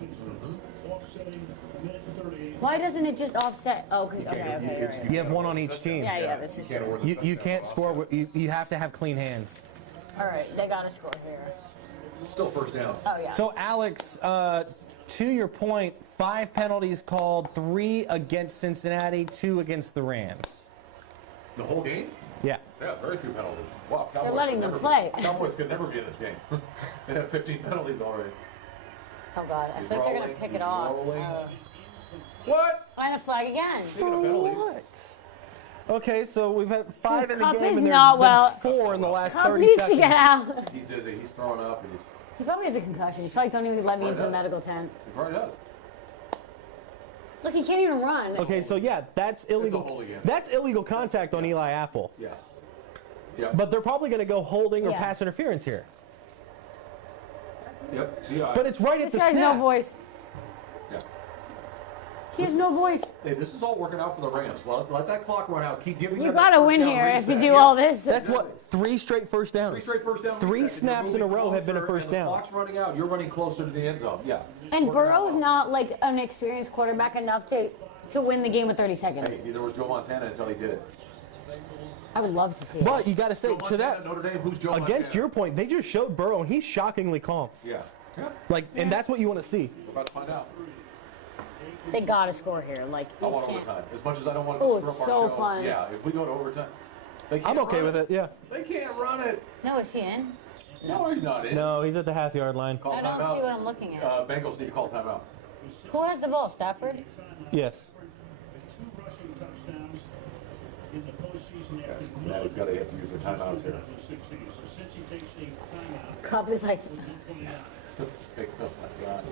Offsetting minute 38. Why doesn't it just offset? Oh, 'cause- okay, can't- okay, you right, can't- right. You have one on each team. Yeah, this You is can't true. award the You touchdown can't off. score. You have to have clean hands. All right, they got to score here. Still first down. Oh yeah. So Alex, to your point, 5 penalties called, 3 against Cincinnati, 2 against the Rams. The whole game? Yeah. Yeah, very few penalties. Wow, Cowboys letting could them never play. Cowboys could never be in this game. They have 15 penalties already. Oh god, I He's feel like they're gonna rolling, pick he's it off. rolling. What? And a flag again. Speaking of penalties, What? Okay, so we've had 5 in the Cup game, is and there's not well. been 4 in the last Cup 30 needs seconds. to get out. he's dizzy. He's throwing up. He probably has a concussion. He's probably don't even let me into the medical tent. He probably does. Look, he can't even run. Okay, so yeah, that's illegal. hooligan. That's illegal contact on Eli Apple. Yeah. Yeah. But they're probably going to go holding or Yeah. pass interference here. Yep. Yeah. But it's right at This the guy has no snap. voice. Yeah. He has no voice. Hey, this is all working out for the Rams. Let that clock run out. Keep giving You them got that to first win down here if you reset. do Yeah. all this. That's what 3 straight first downs. 3 straight first down. 3 reset. snaps in a You're row have been a moving first closer, and down. The clock's running out. You're running closer to the end zone. Yeah. And Working out Burrow's well. not like an experienced quarterback enough to to win the game with 30 seconds. Hey, neither was Joe Montana until he did it. I would love to see it. But you got to say Joe to Montana, that Notre Dame, who's Joe against Montana? your point, they just showed Burrow and he's shockingly calm. Yeah. Yeah. Like, and that's what you want to see. We're about to find out. They got to score here. Like, I you want can't. overtime. As much as I don't want it to Oh, screw it's up so our show. fun. Yeah, if we go to overtime. They can't I'm okay run with it. Yeah. They can't run it. No, is he in? No, he's not in. No, he's at the half-yard line. Call I don't timeout. see what I'm looking at. Bengals need to call timeout. Who has the ball? Stafford? Yes. Two rushing touchdowns in the postseason Yes, after now he's got to have to use their timeouts here. 2016. So since he takes a timeout, Cup is like, Oh my God.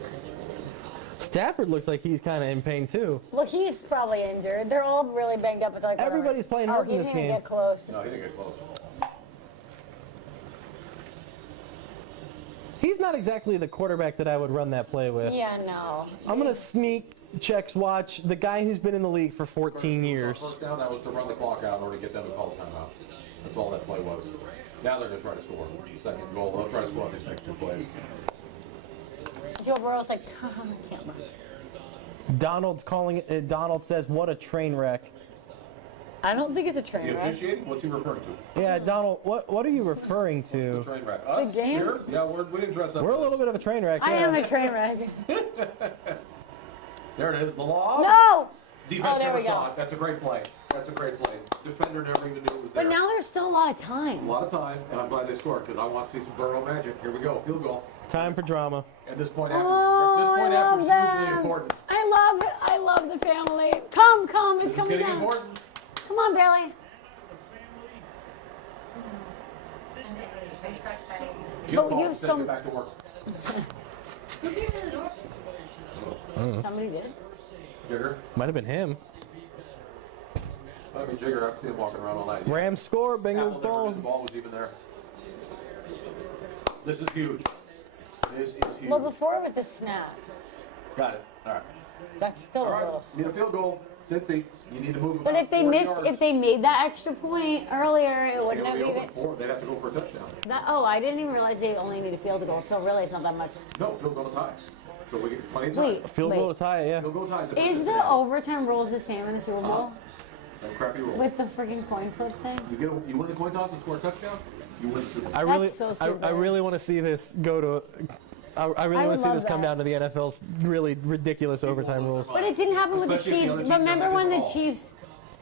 Stafford looks like he's kind of in pain too. look, he's probably injured. They're all really banged up. It's like Everybody's playing oh, hurt he in this didn't even game. get close. No, he didn't get close. He's not exactly the quarterback that I would run that play with. Yeah, no. I'm gonna sneak checks watch the guy who's been in the league for 14 years. First down, that was to run the clock out in order to get them to call the timeout. That's all that play was. Now they're going to try to score. Second goal, they'll try to score on these next two plays. Joe Burrow's like, I can't run. Donald's calling it. Donald says, "What a train wreck." I don't think it's a train The wreck. officiating? What's he referring to? Yeah, Donald. What are you referring The to? train wreck. Us? game? Here? Yeah, we didn't dress up. We're a for little bit of a train wreck. I yeah. am a train wreck. this. There it is. The law. No! Defense Oh, there never we saw go. it. That's a great play. That's a great play. Defender never even knew it was there. But now there's still a lot of A time. lot of time, and I'm glad they scored because I want to see some Burrow magic. Here we go. Field goal. Time for drama. At this point after, Oh, this point I after love is hugely them. important. I love the family. Come, it's It's coming getting down. important. Come on, Bailey. Jim But called you and said, some- "Get back to work." Somebody did. Jigger. Might have been him. I mean, Jigger, I've seen him walking around all night. Rams score. Apple Bengals never knew the ball. ball was even there. This is huge. This is huge. Well, before it was the snap. Got it. All right. That's still All a right. little. Need a field goal. Cincy, you need to move. But about if they 40 missed, yards. if they made that extra point earlier, it They wouldn't have would be even. open for. They'd have to go for a touchdown. Oh, I didn't even realize they only need a field goal. So really, it's not that much. No, field goal to tie. So we get plenty of time. Wait, Field goal to tie it. Yeah. Field goal ties. it. Is the overtime rules the same in the Super Bowl That crappy rule. with the freaking coin flip thing? You win the coin toss and score a touchdown. You win the Super Bowl. I really, so I stupid. really want to see this go to. I really I want would to see love this come that. down to the NFL's really ridiculous overtime rules. But it didn't happen with the Especially if the Chiefs. other team Remember doesn't when get the the ball. Chiefs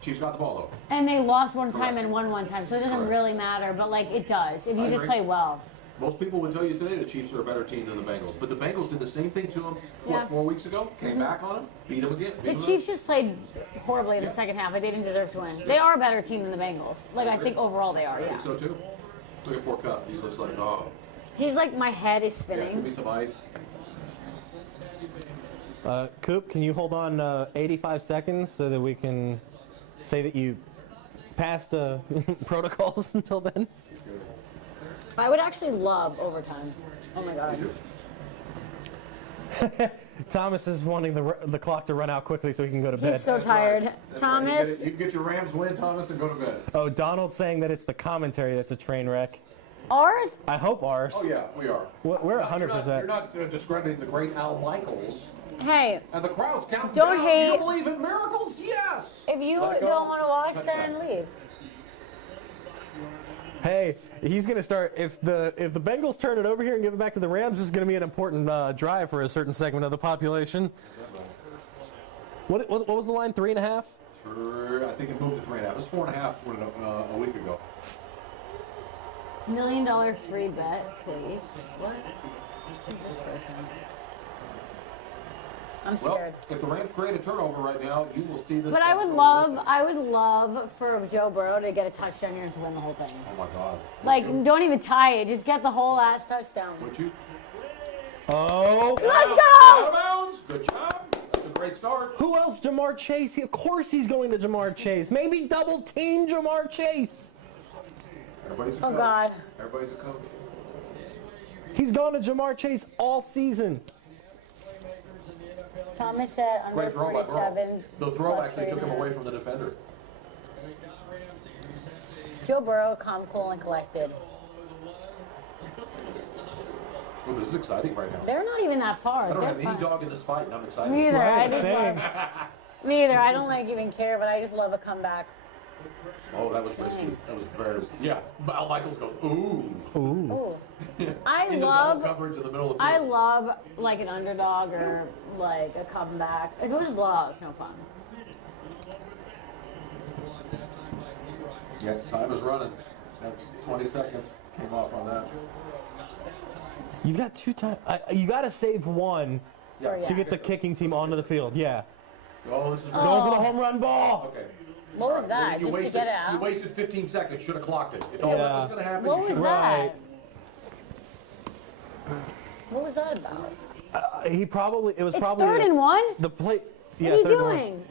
Chiefs got the ball though. and they lost one time Correct. and won one time, so it doesn't Correct. really matter. But like it does if you I just agree. play well. Most people would tell you today the Chiefs are a better team than the Bengals, but the Bengals did the same thing to them. Yeah. 4 weeks ago? Came back on them, beat them again. The Chiefs just played horribly in the second half. Like, they didn't deserve to win. They are a better team than the Bengals. Like I think overall they are. I Yeah. think so too. Look at poor Cup. He's just like, oh, He's like my head is yeah, give me spinning. some ice. Coop, can you hold on 85 seconds so that we can say that you passed protocols until then? I would actually love overtime. Oh my god. Thomas is wanting the clock to run out quickly so he can go to bed. He's so That's right. tired. That's right. Thomas. You can get your Rams win, Thomas, and go to bed. Oh, Donald's saying that it's the commentary that's a train wreck. Ours? I hope ours. Oh yeah, we are. We're You're 100%. not discrediting the great Al Michaels. Hey, And the crowd's counting Don't down. hate- Do you believe in miracles? Yes. if you Let it go. don't want to watch, Touchdown. then leave. Hey, he's going to start. If the Bengals turn it over here and give it back to the Rams, this is going to be an important drive for a certain segment of the population. What was the line? 3.5? I think it moved to 3.5. It was 4.5 a week ago. $1 million free bet, please. What? Who's this person? I'm Well, scared. if the Rams create a turnover right now, you will see this. But I would love for Joe Burrow to get a touchdown here and to win the whole thing. Oh my God. Like, don't even tie it. Just get the whole ass touchdown. Would you? Oh. Let's Out of go! bounds. Good job. That's a great start. Who else? Jamar Chase. Of course he's going to Jamar Chase. Maybe double team Jamar Chase. Everybody's a Oh coach. God. Everybody's a coach. He's gone to Jamar Chase all season. Thomas said under Great throw by Burrow. 47. The throw plus actually took him 3.5. away from the defender. Joe Burrow, calm, cool, and collected. Well, this is exciting right now. They're not even that far. I don't They're have any fine. dog in this fight, and I'm excited. Me either. I Right, just same. want- Me either. I don't like even care, but I just love a comeback. Oh, that was risky. Dang. That was very. Yeah. Al Michaels goes, ooh. Ooh. I Into double love. coverage in the middle of the I field. love like an underdog or like a comeback. If it was a blowout, it's no fun. Yeah, time is running. That's 20 seconds. Came off on that. You've got 2 times. You got to save one For, to get the kicking team onto the field. Yeah. Oh, this is great. Going for the home run ball. Okay. What was that? You Just wasted, to get it You out? wasted 15 seconds. Should have clocked it. If all that Yeah. was going to happen, What you was should have. Right. that? What was that about? It was It's probably 3rd and 1? the play. What Yeah, are you 3rd and 1. doing?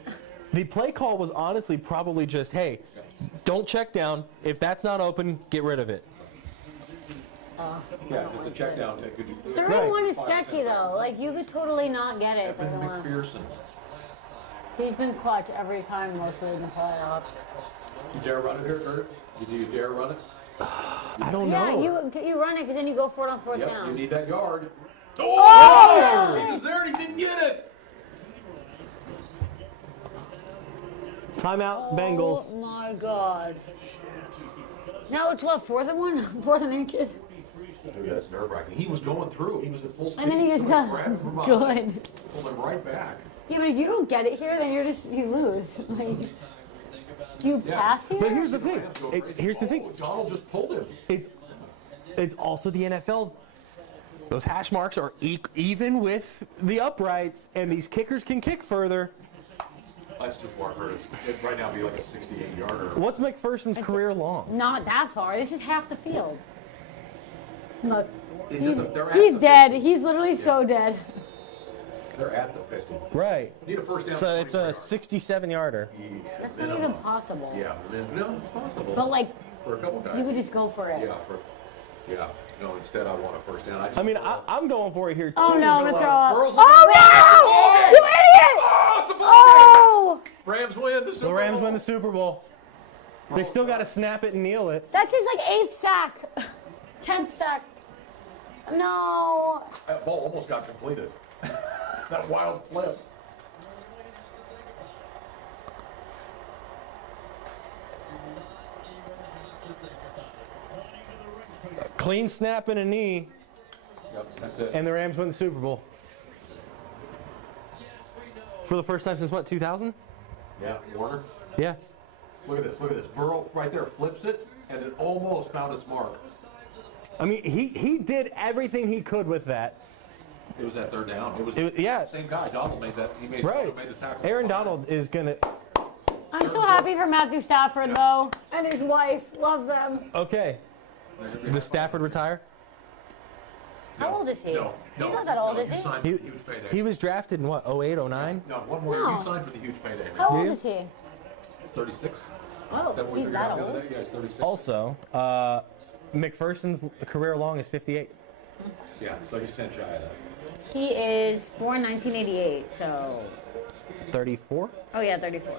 The play call was honestly probably just, hey, don't check down. If that's not open, get rid of it. Yeah, because the check down take. 3rd and 1 is sketchy though. Like you could totally not get it. Evan 3rd and 1. McPherson. He's been clutch every time, mostly in the playoffs. You dare run it here, Kurt? Do you dare run it? I don't Yeah, know. you run it because then you go for it on 4th Yep, down. you need that yard. Oh, He was there and he didn't get it. Timeout, Oh Bengals. my God. Now it's what, 4th and 1? 4th and inches? Dude, that's nerve-wracking. He was going through. He was at full speed. And then he just Somebody got grabbed him from behind, good. pulled him right back. Yeah, but if you don't get it here, then you lose. Like, you Yeah. pass here? But here's the thing. Rams go crazy. Here's the Oh, thing. Donald just pulled him. It's also the NFL. Those hash marks are even with the uprights, and these kickers can kick further. That's too far, Curtis. It'd right now be like a 68-yarder. What's McPherson's career long? Not that far. This is half the field. Look, It's at the- they're at he's the dead. 50. He's literally so dead. They're at the 50. Right. Need a first down. So it's a 44 67-yarder. yards. That's not even possible. Yeah, no, it's possible. But like, for a couple guys. you would just go for it. Yeah. No, instead I want a first down. I mean, I'm going for it here too. Oh no, I'm gonna throw up. Burrow's Oh looking no! You idiot! Oh, it's a ball Oh! game. Rams win the Super The Rams Bowl. win the Super Bowl. They still got to snap it and kneel it. That's his like 8th sack. 10th sack. No. That ball almost got completed. That wild flip. Clean snap and a knee, Yep, that's it. and the Rams win the Super Bowl. For the first time since what, 2000? Yeah, Warner. Yeah. Look at this. Look at this. Burrow right there flips it, and it almost found its mark. I mean, he did everything he could with that. It was that 3rd down. It was Yeah. same guy. Donald made that. He made, Right. made the tackle. Aaron Donald is gonna. I'm so happy for Matthew Stafford though, and his wife. Love them. Okay. Does Stafford retire? How old is he? No, He's not that old, no, is you he? signed for the huge payday. He was drafted in what, 08, 09? No, one more. No. You signed for the huge payday. How old Yeah. is he? 36. Oh, That we he's figured that out the other old. day. Yeah, he's 36. Also, McPherson's career long is 58. Yeah, so he's 10 shy of that. He is born 1988, so 34? oh yeah, 34.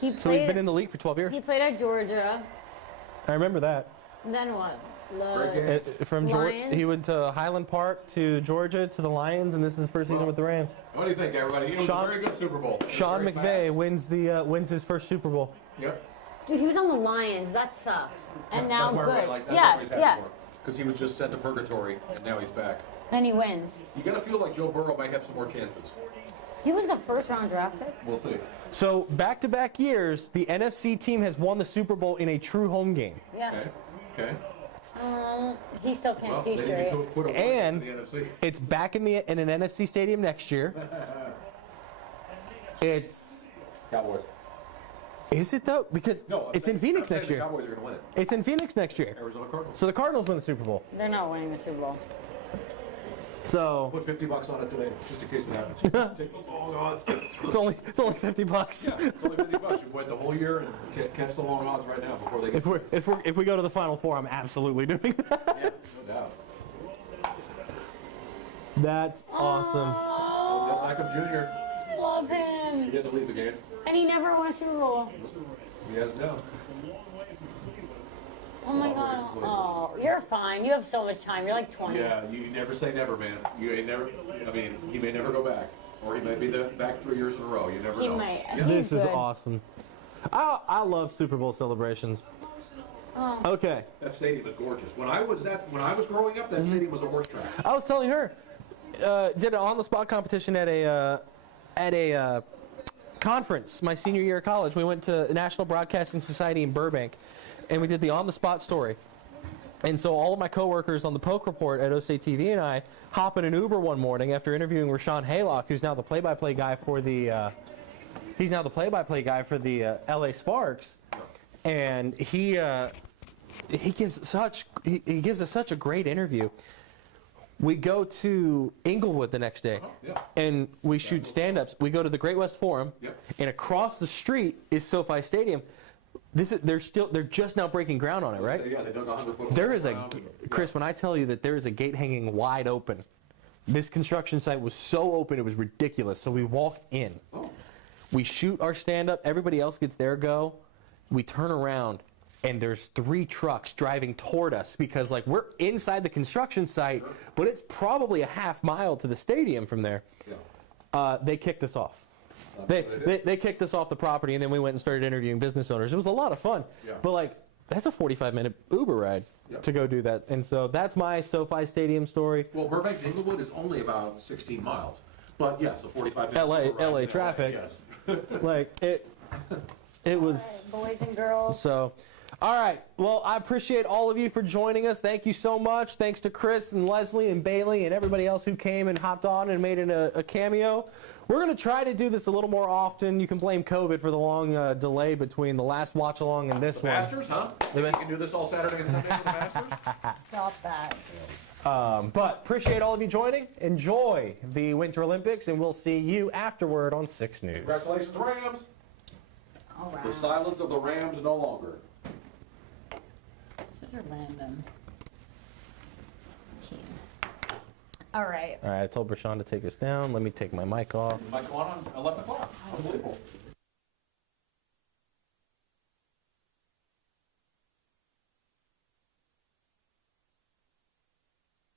He So he's been in the league for 12 years. He played at Georgia. I remember that. Then what? Great game. From Georgia, Lions? he went to Highland Park to Georgia to the Lions, and this is his first season with the Rams. What do you think, everybody? It was Sean- a very good Super Bowl. It was Sean very McVay wins his first Super Bowl. fast. Yep. Dude, he was on the Lions. That sucks. And now that's why good. we're like, that's yeah, what he's happy yeah. for. Because he was just sent to purgatory, and now he's back. And he wins. You gotta feel like Joe Burrow might have some more chances. He was the first round draft pick. We'll see. So back-to-back years, the NFC team has won the Super Bowl in a true home game. Yeah. Okay. He still can't Well, see they straight. need to quit And- the NFC. It's back in an NFC stadium next year. It's Cowboys. is it though? Because No, it's in Phoenix I'm saying next the year. Cowboys are gonna win it. It's in Phoenix next year. Arizona Cardinals. So the Cardinals win the Super Bowl. They're not winning the Super Bowl. So Put $50 on it today, just in case it happens. Take the long odds. it's only $50. Yeah, it's only $50. You wait the whole year and catch the long odds right now before they get. If we go to the Final Four, I'm absolutely doing that. Yeah, no doubt. That's awesome. Oh, Beckham Jr. love He him. had to leave the game. And he never won a Super Bowl. He has now. Oh my God. Oh, you're fine. You have so much time. You're like 20. Yeah, you never say never, man. You ain't never. I mean, he may never go back. Or he may be back 3 years in a row. You never He know. might. Yeah. He's This is good. awesome. I love Super Bowl celebrations. Okay. That stadium is gorgeous. When I was growing up, that stadium was a horse track. I was telling her, did an on-the-spot competition at a conference my senior year of college. We went to National Broadcasting Society in Burbank, and we did the on-the-spot story. And so all of my coworkers on the Poke Report at OState TV and I hop in an Uber one morning after interviewing Rashawn Haylock, who's now the play-by-play guy for the LA Sparks, and he gives us such a great interview. We go to Inglewood the next day, Yeah. and we shoot stand-ups. We go to the Great West Forum, Yep. and across the street is SoFi Stadium. They're just now breaking ground on it, right? So, yeah, they dug 100 foot. There is ground. Chris, when I tell you that there is a gate hanging wide open, this construction site was so open it was ridiculous. So we walk in, we shoot our stand-up, everybody else gets their go, we turn around, and there's 3 trucks driving toward us because like we're inside the construction site, but it's probably a half mile to the stadium from there. Yeah. They kicked us off. They kicked us off the property, and then we went and started interviewing business owners. It was a lot of fun. Yeah. But like, that's a 45-minute Uber ride to go do that. And so that's my SoFi Stadium story. Well, Burbank to Inglewood is only about 16 miles. But yes, a 45-minute LA traffic. Yes. Like it was. Boys and girls. So, all right. Well, I appreciate all of you for joining us. Thank you so much. Thanks to Chris and Leslie and Bailey and everybody else who came and hopped on and made it a cameo. We're going to try to do this a little more often. You can blame COVID for the long delay between the last watch along and this one. Masters, huh? Maybe you can do this all Saturday and Sunday for the Masters? Stop that. But appreciate all of you joining. Enjoy the Winter Olympics, and we'll see you afterward on 6 News. Congratulations, Rams. All right. The silence of the Rams no longer. Such a random team. All right. All right, I told Rashawn to take us down. Let me take my mic off. Might go on 11 o'clock. Unbelievable.